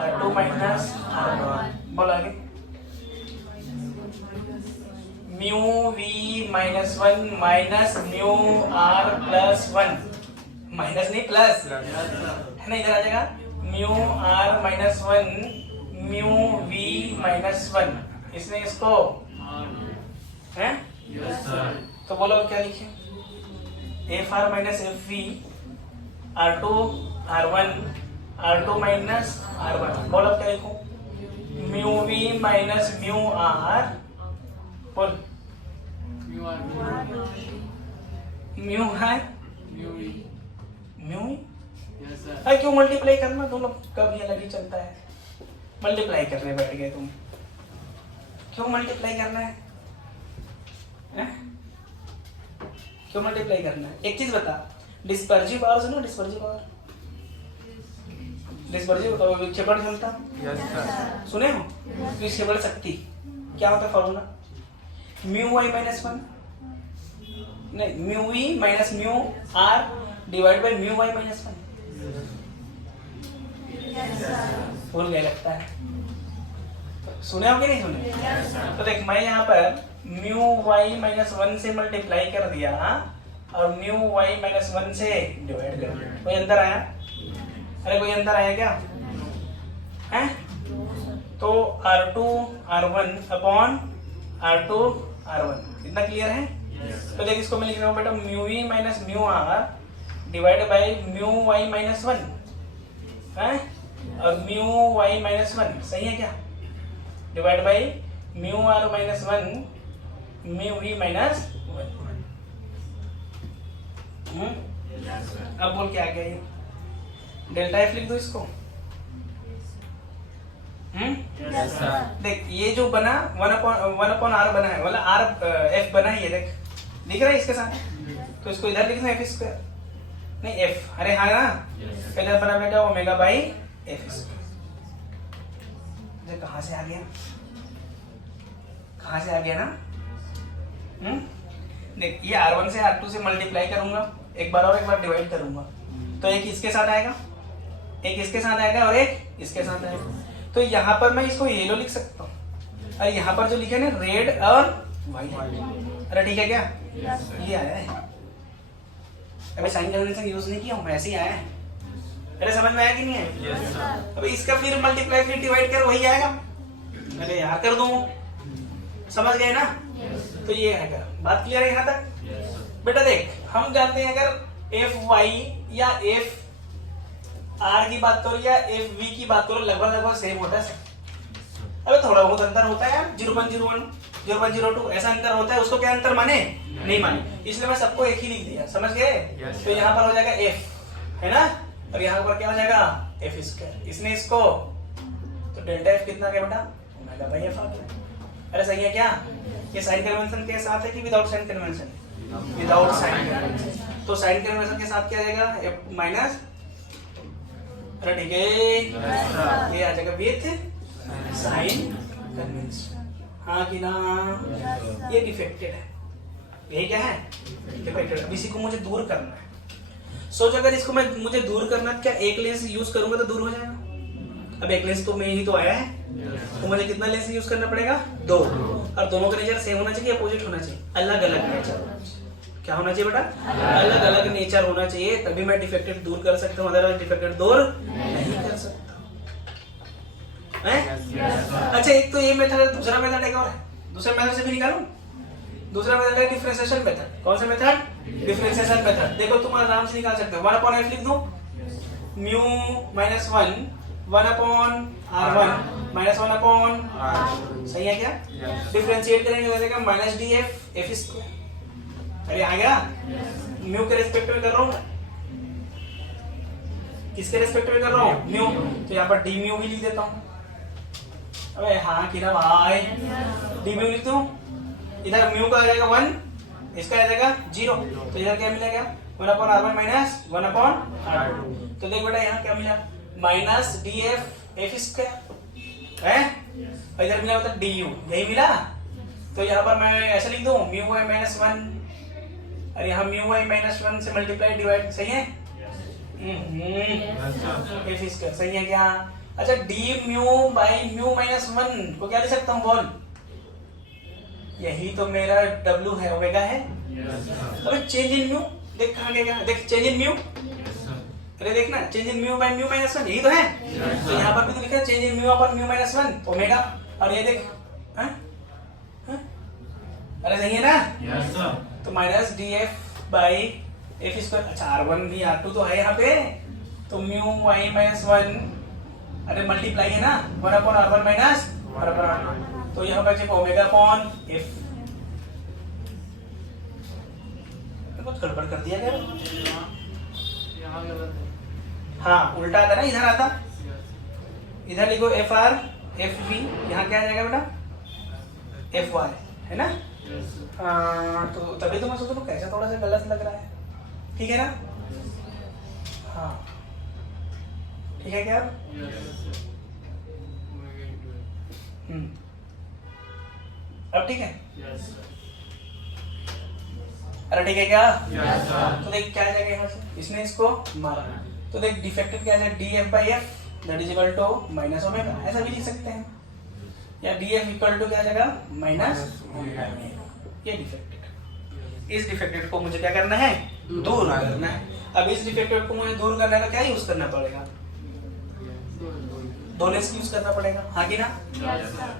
R2 minus R1 बोलो आगे mu V minus 1 minus mu R plus 1 minus नहीं प्लस है ना इधर आ जाएगा mu R minus 1 mu V minus 1 इसमें इसको हैं तो बोलो क्या लिखे F R minus F V R2 R1 R2 minus R1 बोलो क्या लिखूं mu V minus mu R बोल म्यू है म्यू अरे क्यों मल्टीप्लाई करना, तुम लोग कभी अलग ही चलता है। मल्टीप्लाई करने बैठ गए तुम, क्यों मल्टीप्लाई करना है? क्यों मल्टीप्लाई करना है? एक चीज बता, डिस्पर्सिव पावर सुनो, डिस्पर्सिव पावर, डिस्पर्सिव विक्षेपण क्षमता सुने हो? विक्षेपण शक्ति क्या होता है formula? Mu Y minus one, नहीं mu V minus mu R divide by mu Y minus one. भूल गए लगता है, सुने हो कि नहीं सुने? तो देख मैं यहाँ पर म्यू वाई माइनस वन से मल्टीप्लाई कर दिया और म्यू वाई माइनस वन से डिवाइड कर दिया। कोई अंतर आया? अरे कोई अंतर आया क्या है? तो R2 R1 upon R2 R1, इतना क्लियर है? तो देख इसको मैं लिख रहा हूँ बेटा, mu V minus mu R divide by mu Y minus one है, और म्यू वाई माइनस वन सही है क्या? Divide by mu R minus one mu V minus one. अब बोल के आ गया ये डेल्टा एफ लिख दो इसको। देख ये जो बना वन अपॉन आर बना है, मतलब आर एफ बना है, ये देख दिख रहा है इसके साथ, तो इसको इधर लिखना एफ स्क्वायर, नहीं एफ, अरे हाँ ना, इधर बना बेटा ओमेगा बाई एफ स्क्वायर। कहाँ से आ गया, कहाँ से आ गया ना? देख ये R1 से R2 से मल्टीप्लाई करूंगा एक बार और एक बार डिवाइड करूंगा, तो एक इसके साथ आएगा, एक इसके साथ आएगा और एक इसके साथ आएगा। तो यहाँ पर मैं इसको येलो लिख सकता हूँ, और यहाँ पर जो लिखे ना रेड और व्हाइट। अरे ठीक है क्या? ये आया है, अभी साइन कन्वेंशन यूज नहीं किया हूँ, ऐसे ही आया है। अरे समझ में आया कि नहीं है? अभी इसका फिर मल्टीप्लाई फिर डिवाइड कर वही आएगा। अरे यार कर दूँ, समझ गए ना? तो ये है क्या बात, क्लियर है यहाँ तक? बेटा देख हम जानते हैं अगर एफ वाई या एफ आर की बात करो या एफ वी की बात करो, लगभग सेम होता है। अबे थोड़ा बहुत अंतर होता है यार, 0.01 0.02 ऐसा अंतर होता है, उसको क्या अंतर माने? नहीं माने, इसलिए मैं सबको एक ही लिख दिया, समझ गए? तो यहाँ पर हो जाएगा एफ, है ना, और यहाँ पर क्या हो जाएगा एफ स्क्वायर, इसने इसको, तो डेल्टा एफ कितना क्या बेटा? ओमेगा बाई एफ आ गया। अरे सही है क्या? ये साइन कन्वेंशन के साथ है कि without sign convention? Without sign convention. तो साइन कन्वेंशन के साथ क्या आ जाएगा? एफ माइनस, अरे ठीक है, ये आ जाएगा विथ साइन कन्वेंशन, हाँ कि ना? ये डिफेक्टेड है, यही क्या है? डिफेक्टेड। अब इसी को मुझे दूर करना है। सोच अगर इसको मुझे दूर करना है, क्या एक लेंस यूज करूंगा तो दूर हो जाएगा? अब एक लेंस तो में ही तो आया है, तो मुझे कितना लेंस यूज करना पड़ेगा? 2, और दोनों का नेचर सेम होना चाहिए, अपोजिट होना चाहिए, अलग अलग नेचर होना चाहिए। क्या होना चाहिए बेटा? अलग अलग नेचर होना चाहिए, तभी मैं डिफेक्टेड दूर कर सकता हूँ, अदरवाइज डिफेक्टेड दूर नहीं कर सकता है? अच्छा एक तो ये मेथड है, दूसरा मेथड एक और है, दूसरे मेथड से भी निकालूं। दूसरा मेथड है डिफरेंशिएशन मेथड। कौन सा मेथड? Differentiation method. देखो तुम आराम से निकाल सकते हो, 1/f लिख दो, mu minus 1 1/r1 minus 1/r2, सही है क्या? डिफरेंशिएट करेंगे तो देगा minus D F F square. अरे आ गया? म्यू के रेस्पेक्ट में कर रहा हूँ, किसके रेस्पेक्ट में कर रहा हूँ? म्यू, तो यहाँ पर डी म्यू भी लिख देता हूँ। अबे हाँ कि ना भाई, डी म्यू लिख दूँ, इधर म्यू का आ जाएगा 1, इसका आ जाएगा 0, तो इधर क्या मिलेगा? 1/r1 minus 1/r2। तो देख बेटा यहाँ क्या मिला? Minus D F F square है, और इधर मिला मतलब डी यू, यही मिला। तो यहाँ पर मैं ऐसे लिख दूँ म्यू वाई माइनस 1, और यहाँ म्यू वाई माइनस 1 से मल्टीप्लाई डिवाइड, सही है? एफ स्क्वायर, सही है क्या? अच्छा D mu by mu minus 1 को क्या लिख सकता हूँ बोल? यही तो मेरा डब्ल्यू है, ओमेगा है। अबे चेंज इन म्यू देख कहाँ गया? देख चेंज इन म्यू, अरे देखना change in mu by mu minus 1, यही तो है। तो यहाँ पर भी तो लिखा है change in mu upon mu minus 1 omega, और ये देख अरे सही है ना? तो minus D F by F square. अच्छा R1 भी R2 तो है यहाँ पे, तो म्यू वाई माइनस 1, अरे मल्टीप्लाई है ना, 1/r1 माइनस 1/r2, तो यह होगा ओमेगा अपॉन एफ। कुछ गड़बड़ कर दिया क्या? यहाँ गलत है। हाँ उल्टा आता ना, इधर आता, इधर लिखो एफ आर एफ बी, यहाँ क्या आ जाएगा बेटा एफ वाई, है ना। तो तभी तो मैं सोच रहा हूँ कैसा थोड़ा सा गलत लग रहा है, ठीक है ना। हाँ ठीक है क्या। अब ठीक है, अरे ठीक है क्या। तो देख क्या आ जाएगा यहाँ से, इसने इसको मारा, तो देख डिफेक्टेड क्या आ जाएगा, D F by F that is equal to minus omega, ऐसा भी लिख सकते हैं, या डी एफ इक्वल टू क्या आ जाएगा माइनस ओमेगा, ये डिफेक्टेड। इस डिफेक्टेड को मुझे क्या करना है, दूर करना है। अब इस डिफेक्टेड को मुझे दूर करने का क्या यूज करना पड़ेगा, दो लेंस यूज करना पड़ेगा, हाँ कि ना।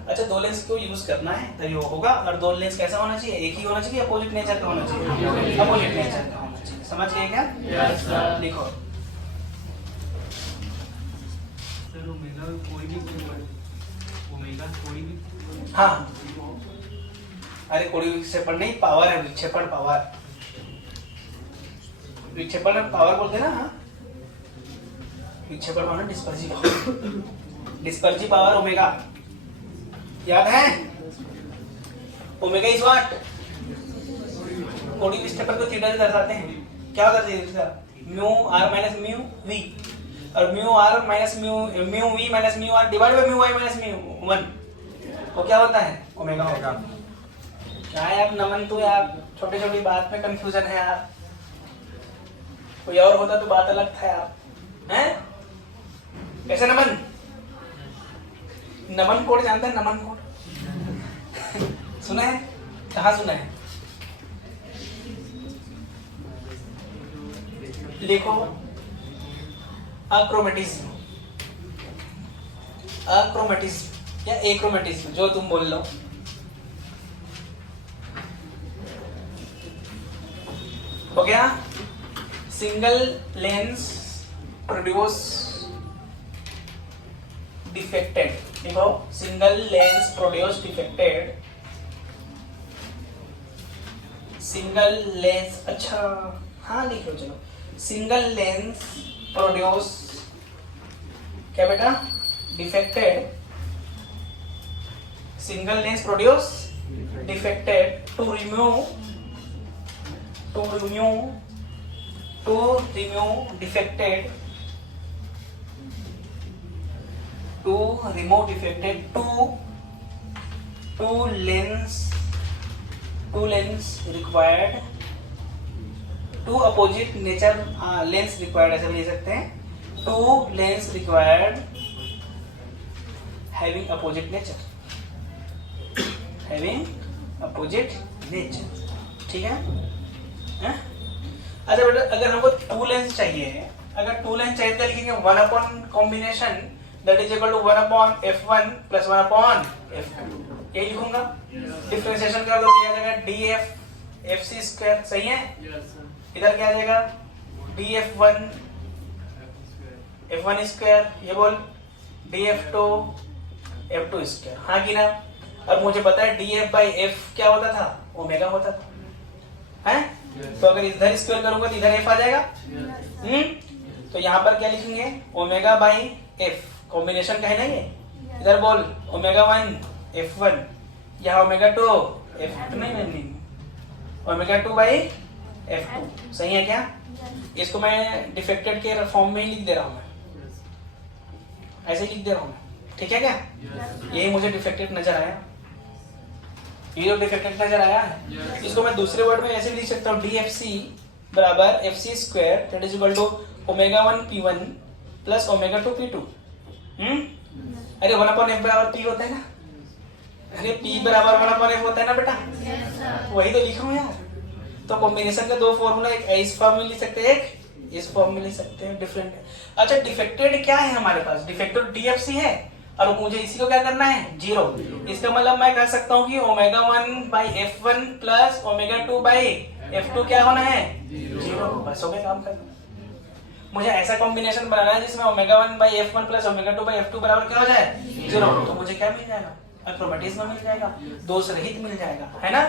अच्छा दो लेंस को यूज करना है तभी वो होगा, और दो लेंस कैसा होना चाहिए, एक ही होना चाहिए, अपोजिट नेचर का होना चाहिए, अपोजिट नेचर का होना चाहिए, समझ गए क्या। लिखो सर ओमेगा कोई भी हाँ, अरे कोई विक्षेपण नहीं, पावर है, विक्षेपण पावर, विक्षेपण पावर बोलते ना। हाँ विक्षेपण माना dispersive power, dispersive power omega, याद है ओमेगा इज व्हाट, कोणीय विक्षेपण को थीटा से दर्शाते हैं, क्या करते हैं mu R minus mu V, और mu R minus mu V minus mu R divide by mu Y minus mu one, तो क्या होता है ओमेगा होगा। क्या है यार नमन, तू यार छोटी छोटी बात में कंफ्यूजन है यार, कोई और होता तो बात अलग था यार, हैं कैसे नमन, नमन कोड जानते हैं, नमन कोड सुना है, कहाँ सुना है, लिखो अक्रोमेटिज्म, अक्रोमेटिज्म या एक्रोमेटिज्म जो तुम बोल लो, हो गया। सिंगल लेंस प्रोड्यूस डिफेक्टेड, देखो single lens produce defected, single lens, अच्छा हाँ लिख लो चलो, सिंगल लेंस प्रोड्यूस क्या बेटा defected, single lens produce defected to remove defected two lens required, two opposite nature lens required, ऐसे भी ले सकते हैं, two lens required having opposite nature, ठीक है। अच्छा बेटा अगर हमको टू लेंस चाहिए, अगर टू लेंस चाहिए तो लिखेंगे 1 upon combination that is equal to 1 upon f1 plus 1 upon f2, ये लिखूंगा, डिफरेंशिएशन कर दो, क्या आ जाएगा df fc स्क्वायर, सही है। इधर क्या आ जाएगा df1 f1 स्क्वायर, ये बोल df2 f2 स्क्वायर, हाँ कि ना। अब मुझे पता है df बाई f क्या होता था, ओमेगा होता था, हैं? तो अगर इधर स्क्वायर करूंगा तो इधर f आ जाएगा, तो यहाँ पर क्या लिखेंगे ओमेगा बाई f, कॉम्बिनेशन का है ना ये, इधर बोल ओमेगा 1 f1, यहाँ ओमेगा 2 f2, नहीं ओमेगा 2 बाई f2, सही है क्या। इसको मैं डिफेक्टेड के फॉर्म में ही लिख दे रहा हूँ, मैं ऐसे ही लिख दे रहा हूँ, ठीक है क्या। यही मुझे डिफेक्टेड नजर आया, ये जो डिफेक्टेड नजर आया है, इसको मैं दूसरे वर्ड में ऐसे लिख सकता हूँ DFC बराबर FC square that is equal to omega 1 P1 plus omega 2 P2। अरे 1 अपॉन f बराबर P होता है ना, अरे P बराबर 1 अपॉन f होता है ना बेटा, वही तो लिखा हूँ यार। तो कॉम्बिनेशन का दो फॉर्मूला, एक इस फॉर्म में लिख सकते हैं, एक इस फॉर्म में लिख सकते हैं, डिफरेंट है। अच्छा डिफेक्टेड क्या है हमारे पास, डिफेक्टेड DFC है, और मुझे इसी को क्या करना है 0, इसका मतलब मैं कह सकता हूँ कि omega 1 by f1 plus omega 2 by f2 क्या होना है 0, बस हो गया काम करना। मुझे ऐसा कॉम्बिनेशन बनाना है जिसमें omega 1 by f1 plus omega 2 by f2 बराबर क्या हो जाए 0, तो मुझे क्या मिल जाएगा, अक्रोमेटिज्म मिल जाएगा, दोष रहित मिल जाएगा, है ना।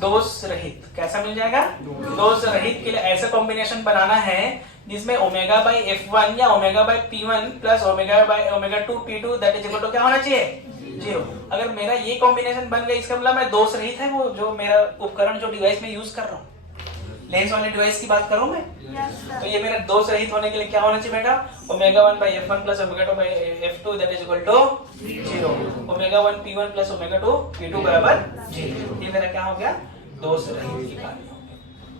दोष रहित कैसा मिल जाएगा, दोष रहित के लिए ऐसा कॉम्बिनेशन बनाना है जिसमें ओमेगा बाई F1 या omega by P1 plus omega by omega 2 P2 that is equal to क्या होना चाहिए 0। अगर मेरा ये कॉम्बिनेशन बन गया इसका मतलब मैं दोष रहित है वो जो मेरा उपकरण जो डिवाइस में यूज कर रहा हूँ, लेंस वाले डिवाइस की बात करूं मैं। तो ये मेरा दोष रहित होने के लिए क्या होना चाहिए बेटा, omega 1 by F1 plus omega 2 by F2 that is equal to 0, omega 1 P1 plus omega 2 P2 बराबर 0। ये मेरा क्या हो गया, दोष रहित की कहानी हो गई।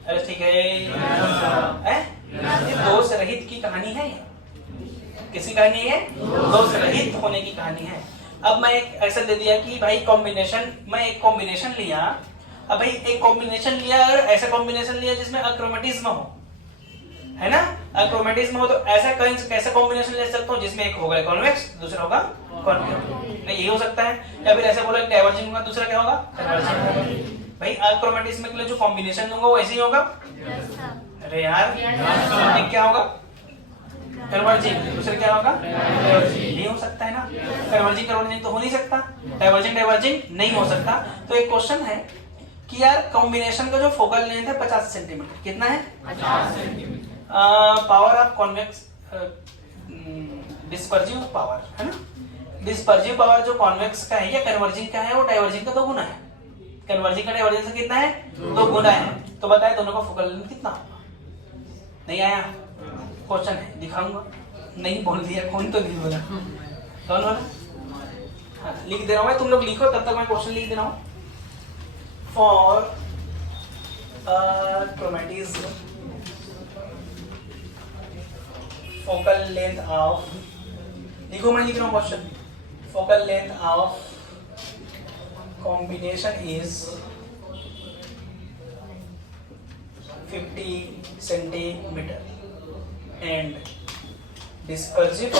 अरे ठीक है, ये दोष रहित की कहानी है। किसकी कहानी है, दोष रहित होने की कहानी है। अब मैं एक ऐसा दे दिया कि भाई कॉम्बिनेशन, मैं एक कॉम्बिनेशन लिया, अब भाई एक कॉम्बिनेशन लिया, अगर ऐसा कॉम्बिनेशन लिया जिसमें अक्रोमेटिज्म हो, है ना, अक्रोमेटिज्म हो, तो ऐसा कैसा कॉम्बिनेशन ले सकता हूँ जिसमें एक होगा कॉन्वेक्स दूसरा होगा कॉन्केव, नहीं यही हो सकता है। या फिर ऐसा बोला डाइवर्जिंग होगा दूसरा क्या होगा कन्वर्जिंग। भाई अक्रोमेटिज्म के लिए जो कॉम्बिनेशन दूंगा वो ऐसे ही होगा। अरे यार एक क्या होगा कन्वर्जिंग, दूसरा क्या होगा नहीं हो सकता है ना, कन्वर्जिंग कन्वर्जिंग तो हो नहीं सकता, डाइवर्जिंग डाइवर्जिंग नहीं हो सकता। तो एक क्वेश्चन है कि यार कॉम्बिनेशन का जो फोकल लेंथ है 50 सेंटीमीटर, कितना है 50 centimetre. Power of convex dispersive power है ना, डिस्पर्सिव पावर जो कॉन्वेक्स का है या कन्वर्जिंग का है वो डाइवर्जिंग का 2 गुना है। कन्वर्जिंग का डाइवर्जिंग से कितना है 2 गुना है। तो बताए दोनों का फोकल लेंथ कितना होगा। नहीं आया क्वेश्चन है, दिखाऊंगा। नहीं बोल दिया, कौन तो नहीं बोला, कौन बोला। हाँ, लिख दे रहा हूं मैं, तुम लोग लिखो तब तक मैं क्वेश्चन लिख दे रहा हूं। For chromatism, focal length of, लिखो मैं लिख रहा हूँ question, focal length of combination is 50 centimeter and dispersive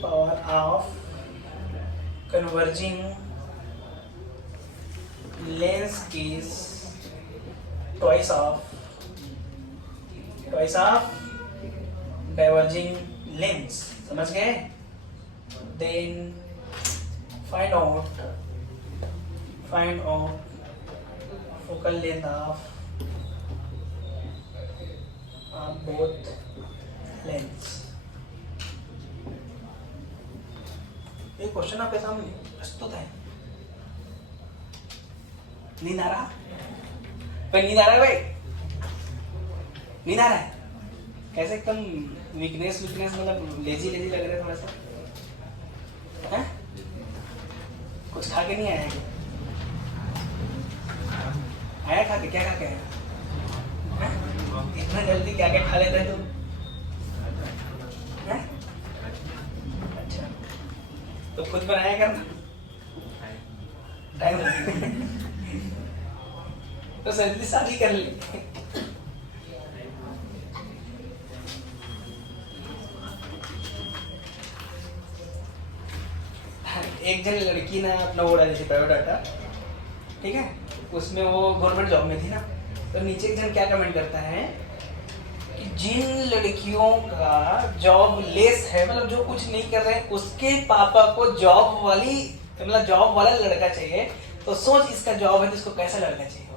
power of converging lens is twice of diverging lens। समझ गए। then find out focal length of both lens। ये question आपके सामने प्रस्तुत है। नींद आ रहा भाई, नींद आ रहा है भाई, नींद आ रहा है। कैसे एकदम वीकनेस मतलब लेजी लग रहा है थोड़ा सा, हैं? कुछ खा के नहीं आया क्या? आया खा के, क्या खा के आया? इतना जल्दी क्या क्या खा लेते हैं तुम? अच्छा, तो खुद बनाया करना टाइम तो जल्दी शादी कर ले। एक जन लड़की ना अपना वो डाली थी बायोडाटा, ठीक है, उसमें वो गवर्नमेंट जॉब में थी ना, तो नीचे एक जन क्या कमेंट करता है कि जिन लड़कियों का जॉब लेस है, मतलब जो कुछ नहीं कर रहे हैं, उसके पापा को जॉब वाली मतलब जॉब वाला लड़का चाहिए, तो सोच इसका जॉब है तो इसको कैसा लड़का चाहिए।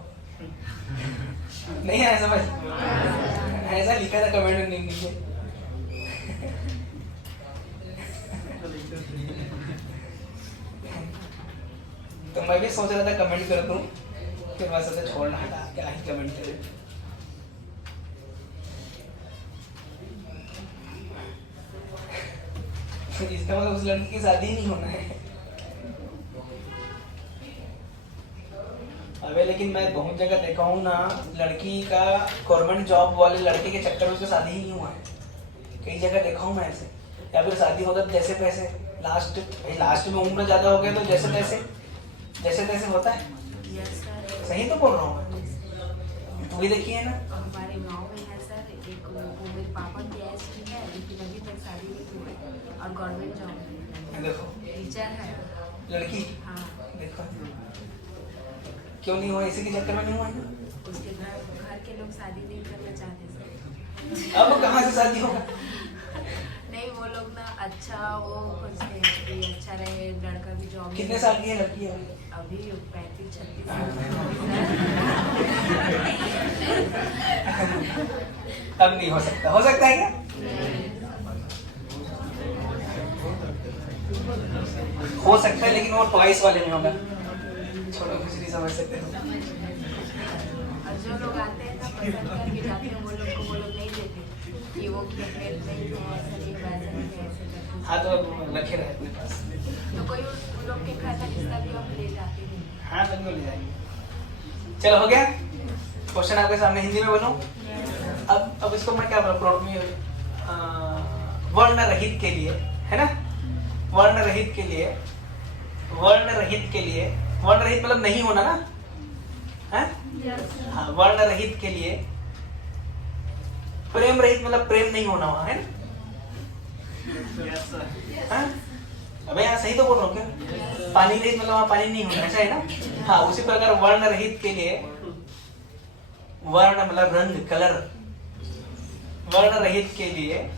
नहीं आया समझ, ऐसा लिखा था कमेंट में नीचे। तो मैं भी सोच रहा था कमेंट कर दूं, फिर मैं सोचा छोड़ना हटा, क्या ही कमेंट करे। इसका मतलब उस लड़की की शादी नहीं होना है। अबे लेकिन मैं बहुत जगह देखा हूँ ना, लड़की का गवर्नमेंट जॉब वाले लड़के के चक्कर में उसका शादी ही नहीं हुआ है। कई जगह देखा हूँ मैं ऐसे, या फिर शादी होता जैसे तैसे, लास्ट में उम्र ज्यादा हो गया तो जैसे तैसे होता है। सही तो बोल रहा हूँ मैं, तू भी देखी है ना। हमारे गाँव में है सर, एक वो मेरे पापा की एज की है, लेकिन अभी तक शादी नहीं हुई और गवर्नमेंट जॉब देखो टीचर है लड़की। हाँ, देखो क्यों नहीं हुआ, इसी के चक्कर में नहीं हुआ है। उसके घर के लोग शादी नहीं करना चाहते सर। अब कहाँ से शादी होगा। नहीं, वो लोग ना अच्छा वो खोजते हैं कि अच्छा रहे लड़का भी जॉब। कितने साल की है लड़की है? अभी 35-36 अब नहीं हो सकता, हो सकता है क्या? हो सकता है लेकिन वो 22 वाले में होगा। छोड़ो, कुछ नहीं समझ सकते। और जो लोग आते हैं ना पसंद करके जाते हैं वो लोग को वो लोग नहीं देते कि वो प्रेग्नेंट नहीं है, ऐसा नहीं वैसा नहीं है, ऐसे करके। हाँ तो रखे रहे अपने पास। तो कोई उन लोग के घर का रिश्ता भी हम ले जाते हैं। हाँ बिल्कुल ले जाएंगे। चलो हो गया क्वेश्चन आपके सामने, हिंदी में बोलो। अब इसको मैं क्या बोलूँ, प्लॉट में वर्ण रहित के लिए, है ना, वर्ण रहित के लिए, वर्ण रहित के लिए, वर्ण रहित मतलब नहीं होना ना, है? हाँ, वर्ण रहित के लिए, प्रेम रहित मतलब प्रेम नहीं होना वहां, है ना? हाँ? अबे यहाँ सही तो बोल रहा हूँ क्या? पानी रहित मतलब वहां पानी नहीं होना, ऐसा है ना? हाँ, उसी प्रकार वर्ण रहित के लिए, वर्ण मतलब रंग, कलर, वर्ण रहित के लिए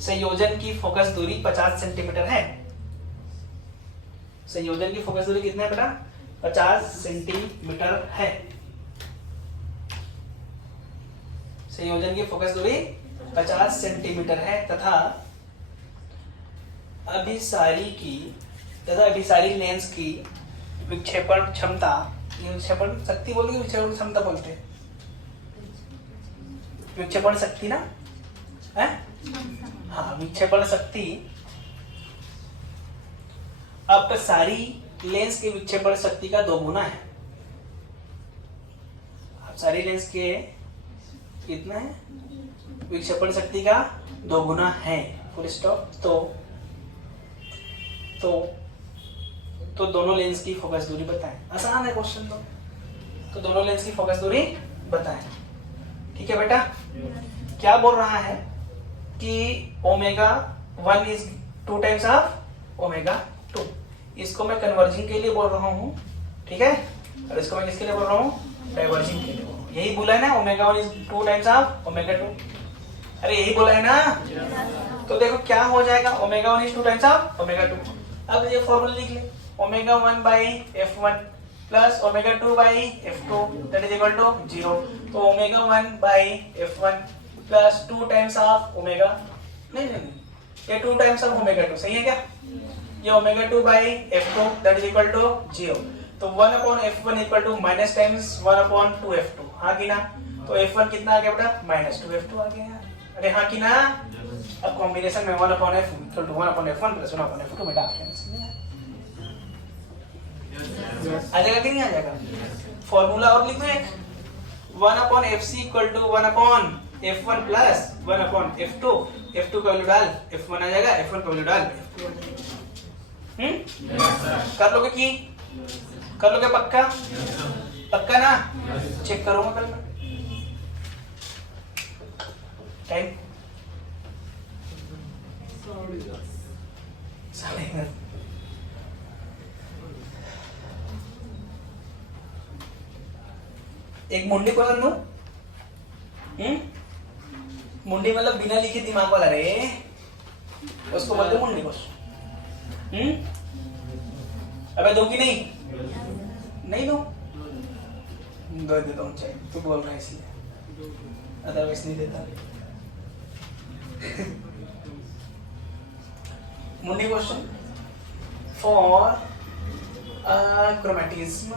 संयोजन की फोकस दूरी 50 सेंटीमीटर है। संयोजन की फोकस दूरी कितना है बेटा? 50 सेंटीमीटर है। संयोजन की फोकस दूरी 50 सेंटीमीटर है तथा अभिसारी लेंस की विक्षेपण क्षमता, विक्षेपण शक्ति बोलते हैं, विक्षेपण क्षमता बोलते हैं, विक्षेपण शक्ति ना है? हाँ, विक्षेपण शक्ति अपसारी लेंस के विक्षेपण शक्ति का 2 गुना है। अपसारी लेंस के कितना है? विक्षेपण शक्ति का 2 गुना है। Full stop. तो दोनों लेंस की फोकस दूरी बताएं। आसान है क्वेश्चन तो दोनों लेंस की फोकस दूरी बताएं। ठीक है बेटा? क्या बोल रहा है कि omega 1 is 2 times of omega 2। इसको मैं कन्वर्जिंग के लिए बोल रहा हूँ, ठीक है? और इसको मैं किसके लिए बोल रहा हूँ? डाइवर्जिंग के लिए बोल रहा हूँ। यही बोला है ना, omega 1 is 2 times of omega 2। अरे यही बोला है ना? तो देखो क्या हो जाएगा, omega 1 is 2 times of omega 2। अब ये फॉर्मूला लिख ले, omega 1 by f1 plus omega 2 by f2 that is equal to 0। तो omega 1 by f1 plus 2 times of omega, नहीं ये 2 टाइम्स ऑफ ओमेगा 2, सही है क्या? ये omega 2 by f2 that is equal to 0। तो 1 upon f1 equal to minus times 1 upon 2f2, हाँ कि ना? तो f1 कितना आ गया बेटा? माइनस 2f2 आ गया। अरे हाँ कि ना? अब कॉम्बिनेशन में 1 upon f equal to 1 upon f1 plus 1 upon f2 बेटा आ जाएगा कि नहीं आ जाएगा? फॉर्मूला और लिखो एक, 1 upon fc equal to 1 upon f1 plus 1 upon f2। f2 का वैल्यू डाल f1 आ जाएगा, f1 का वैल्यू डाल f2 आ जाएगा। कर लोगे कि? कर लोगे पक्का? पक्का ना? चेक करूंगा कल मैं। टाइम एक मुंडी पकड़ लो। मुंडी मतलब बिना लिखे दिमाग वाला रे, उसको बोलते मुंडी बस। अबे दो कि नहीं? नहीं दो, दो देता हूँ चाहिए, तू बोल रहा है इसलिए, अदरवाइज नहीं देता। मुंडी question for chromatism,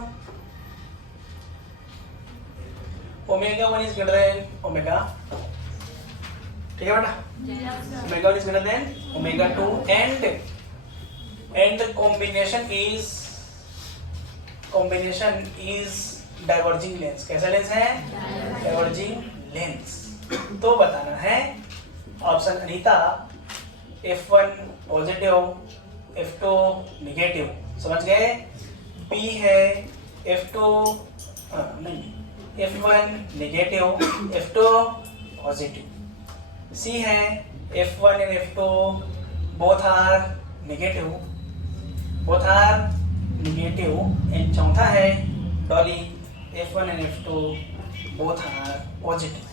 omega 1 is greater than omega, ठीक है बेटा? Omega 1 is greater than omega 2 and the combination is diverging lens। कैसा लेंस है? Diverging lens. तो बताना है option Anita, F1 positive F2 negative, समझ गए? B है F2 नहीं, F1 negative F2 positive. C है F1 and F2 both are negative, and चौथा है Dolly F1 and F2 both are positive।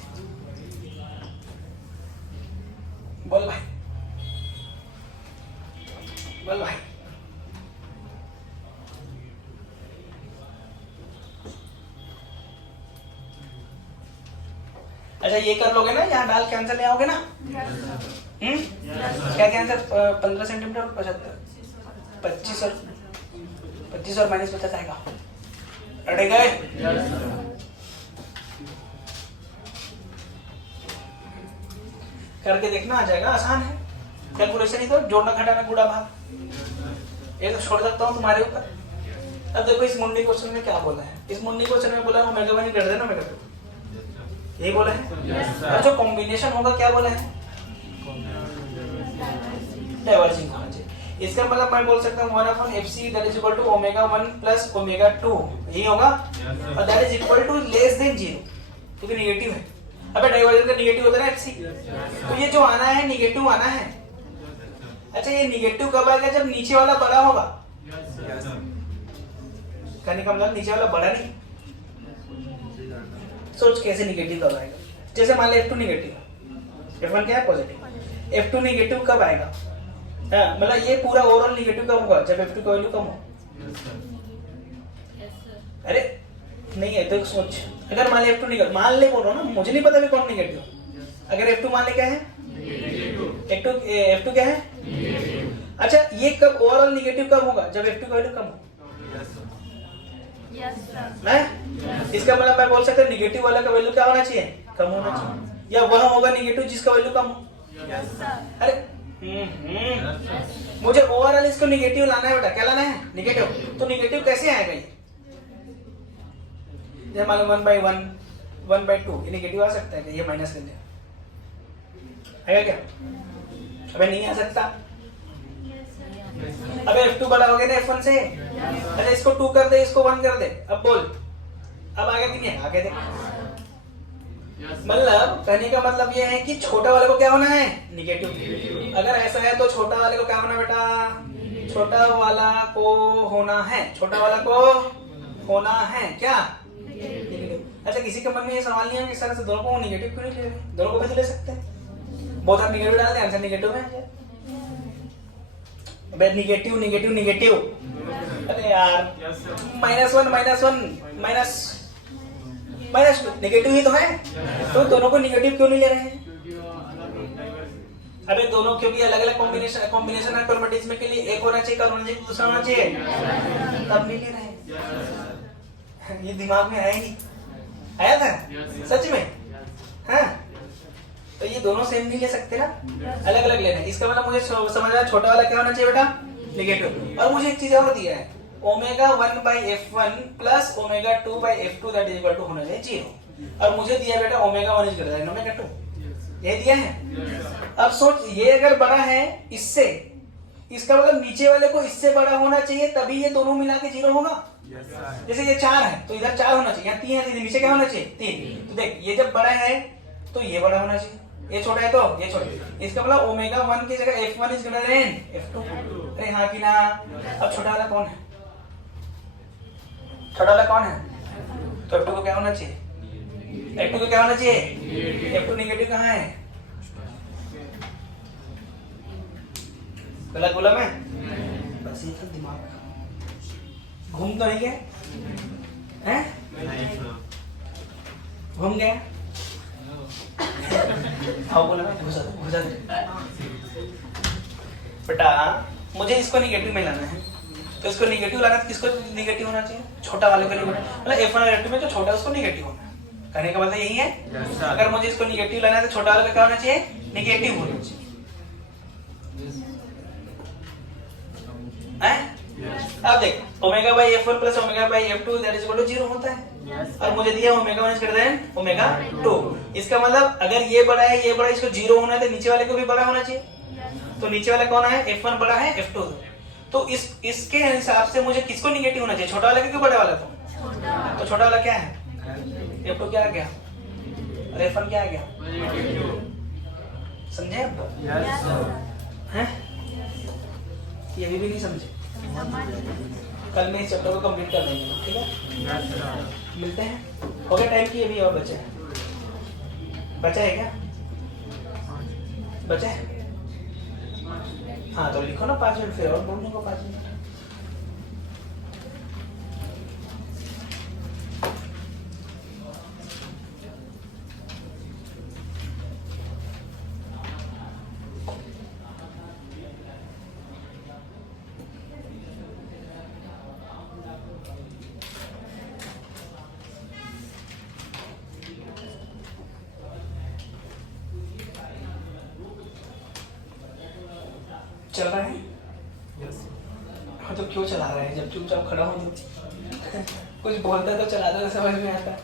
बोल भाई। अच्छा ये कर लोगे ना, यहाँ डाल के आंसर ले आओगे ना? क्या क्या आंसर? 15 सेंटीमीटर और 75, 25 और -50 आएगा। अड़े गए? करके देखना, आ जाएगा, आसान है। कैलकुलेशन ही तो, जोड़ना घटाना गुणा भाग, ये तो छोड़ सकता हूँ तुम्हारे ऊपर। अब देखो इस मुंडी क्वेश्चन में क्या बोला है। इस मुंडी क्वेश्चन में बोला ओमेगा 1 ग्रेटर देन ओमेगा 2, यही बोला है। और जो कॉम्बिनेशन होगा क्या बोला है? डाइवर्जिंग होना चाहिए। इसका मतलब मैं बोल सकता हूँ 1/fc that is equal to omega 1 plus omega 2, यही होगा। और that is equal to less than 0, क्योंकि नेगेटिव है। अबे डाइवर्जन का नेगेटिव होता है ना fc, तो ये जो आना है नेगेटिव आना है। अच्छा ये नेगेटिव कब आएगा? जब नीचे वाला बड़ा होगा। कहने का मतलब नीचे वाला बड़ा नहीं। सोच कैसे नेगेटिव कब आएगा? जैसे मान ले f2 नेगेटिव, f1 क्या है? पॉजिटिव। f2 नेगेटिव कब आएगा? हाँ, मतलब ये पूरा ओवरऑल नेगेटिव कब होगा? जब f2 का वैल्यू कम हो। अरे नहीं है तो सोच, अगर मान ले f2 नेगेटिव, मान ले बोल रहा हूँ ना, मुझे नहीं पता भी कौन नेगेटिव। अगर f2 मान ले क्या है? f2 क्या है? अच्छा ये कब ओवरऑल नेगेटिव कब होगा? जब f2 का वैल्यू कम हो। इसका मतलब मैं बोल सकता हूँ नेगेटिव वाला का वैल्यू क्या होना चाहिए? कम होना चाहिए। या वह होगा नेगेटिव जिसका वैल्यू कम हो। अरे मुझे ओवरऑल इसको नेगेटिव लाना है बेटा। क्या लाना है? नेगेटिव। तो नेगेटिव कैसे आएगा ये? जैसे मान लो 1/1, 1/2 ये नेगेटिव आ सकता है क्या? ये माइनस कर ले, आएगा क्या? अबे नहीं आ सकता। अबे f2 बड़ा हो गया ना f1 से। अच्छा इसको 2 कर दे, इसको 1 कर दे। अब बोल, अब आगे कि नहीं? आगे देख। मतलब कहने का मतलब ये है कि छोटा वाले को क्या होना है? नेगेटिव। अगर ऐसा है तो छोटा वाले को क्या होना बेटा? छोटा वाला को होना है, छोटा वाला को होना है क्या? नेगेटिव। अच्छा किसी के मन में ये सवाल नहीं है कि सर से दोनों को नेगेटिव क्यों नहीं ले रहे? दोनों को भी ले सकते हैं। बहुत आप नेगेटिव डाल दे, आंसर नेगेटिव में आ जाए। अबे नेगेटिव नेगेटिव नेगेटिव, अरे यार -1 -2 नेगेटिव ही तो है। तो दोनों को नेगेटिव क्यों नहीं ले रहे हैं? अबे दोनों क्योंकि अलग अलग कॉम्बिनेशन है क्रोमेटिज्म के लिए, एक होना चाहिए, दूसरा होना चाहिए, तब नहीं ले रहे हैं। ये दिमाग में आया नहीं, आया था सच में? हाँ तो ये दोनों सेम नहीं ले सकते ना, अलग अलग लेना है। इसका मतलब मुझे समझ आया छोटा वाला क्या होना चाहिए बेटा? नेगेटिव। और मुझे एक चीज और दिया है, omega 1/f1 plus omega 2/f2 that is equal to होना चाहिए 0। और मुझे दिया बेटा omega 1 is greater than omega 2, ये दिया है। अब सोच ये अगर बड़ा है इससे, इसका मतलब नीचे वाले को इससे बड़ा होना चाहिए, तभी ये दोनों मिला के 0 होगा। जैसे ये 4 है तो इधर 4 होना चाहिए, यहाँ 3 है तो नीचे क्या होना चाहिए? 3। तो देख ये जब बड़ा है तो ये बड़ा होना चाहिए, ये छोटा है तो ये छोटा। इसका मतलब ओमेगा 1 की जगह f1 is greater then f2। अरे हाँ कि ना? अब छोटा वाला कौन है? छोटा वाला कौन है? तो f2 को क्या होना चाहिए? f2 को क्या होना चाहिए? f2 नेगेटिव कहाँ है? गलत बोला मैं? बस ये तो दिमाग घूम तो नहीं गया हैं? घूम गया? हाँ बोला मैं, घुसा दे बेटा। मुझे इसको नेगेटिव में लाना है, तो इसको नेगेटिव लाना है, किसको नेगेटिव होना चाहिए? छोटा वाले को नेगेटिव, मतलब f1 और f2 में जो छोटा है उसको नेगेटिव होना है। कहने का मतलब यही है। अगर मुझे इसको नेगेटिव लाना है तो छोटा वाले का क्या होना चाहिए? नेगेटिव होना चाहिए। अब देख omega by f1 plus omega by f2 that is equal to 0 होता है। और मुझे दिया omega 1 is greater than omega 2। इसका मतलब अगर ये बड़ा है ये बड़ा, इसको 0 होना है तो नीचे वाले को भी बड़ा होना चाहिए। तो नीचे वाला कौन है? f1 बड़ा है f2। तो इसके हिसाब से मुझे किसको नेगेटिव होना चाहिए? छोटा वाला क्योंकि बड़ा वाला को। तो छोटा वाला क्या है? f2 क्या आ गया और f1 क्या आ गया? समझे हैं? ये भी नहीं समझे? कल में इस चैप्टर को कंप्लीट कर देंगे, ठीक है? मिलते हैं। हो गया टाइम की? अभी और बचा है क्या? बचा है? हाँ तो लिखो ना 5 मिनट, फिर और बोलने को 5 मिनट। चल रहा है? हाँ तो क्यों चला रहा है? जब चुपचाप खड़ा हो तो कुछ बोलता तो चलाता तो समझ में आता।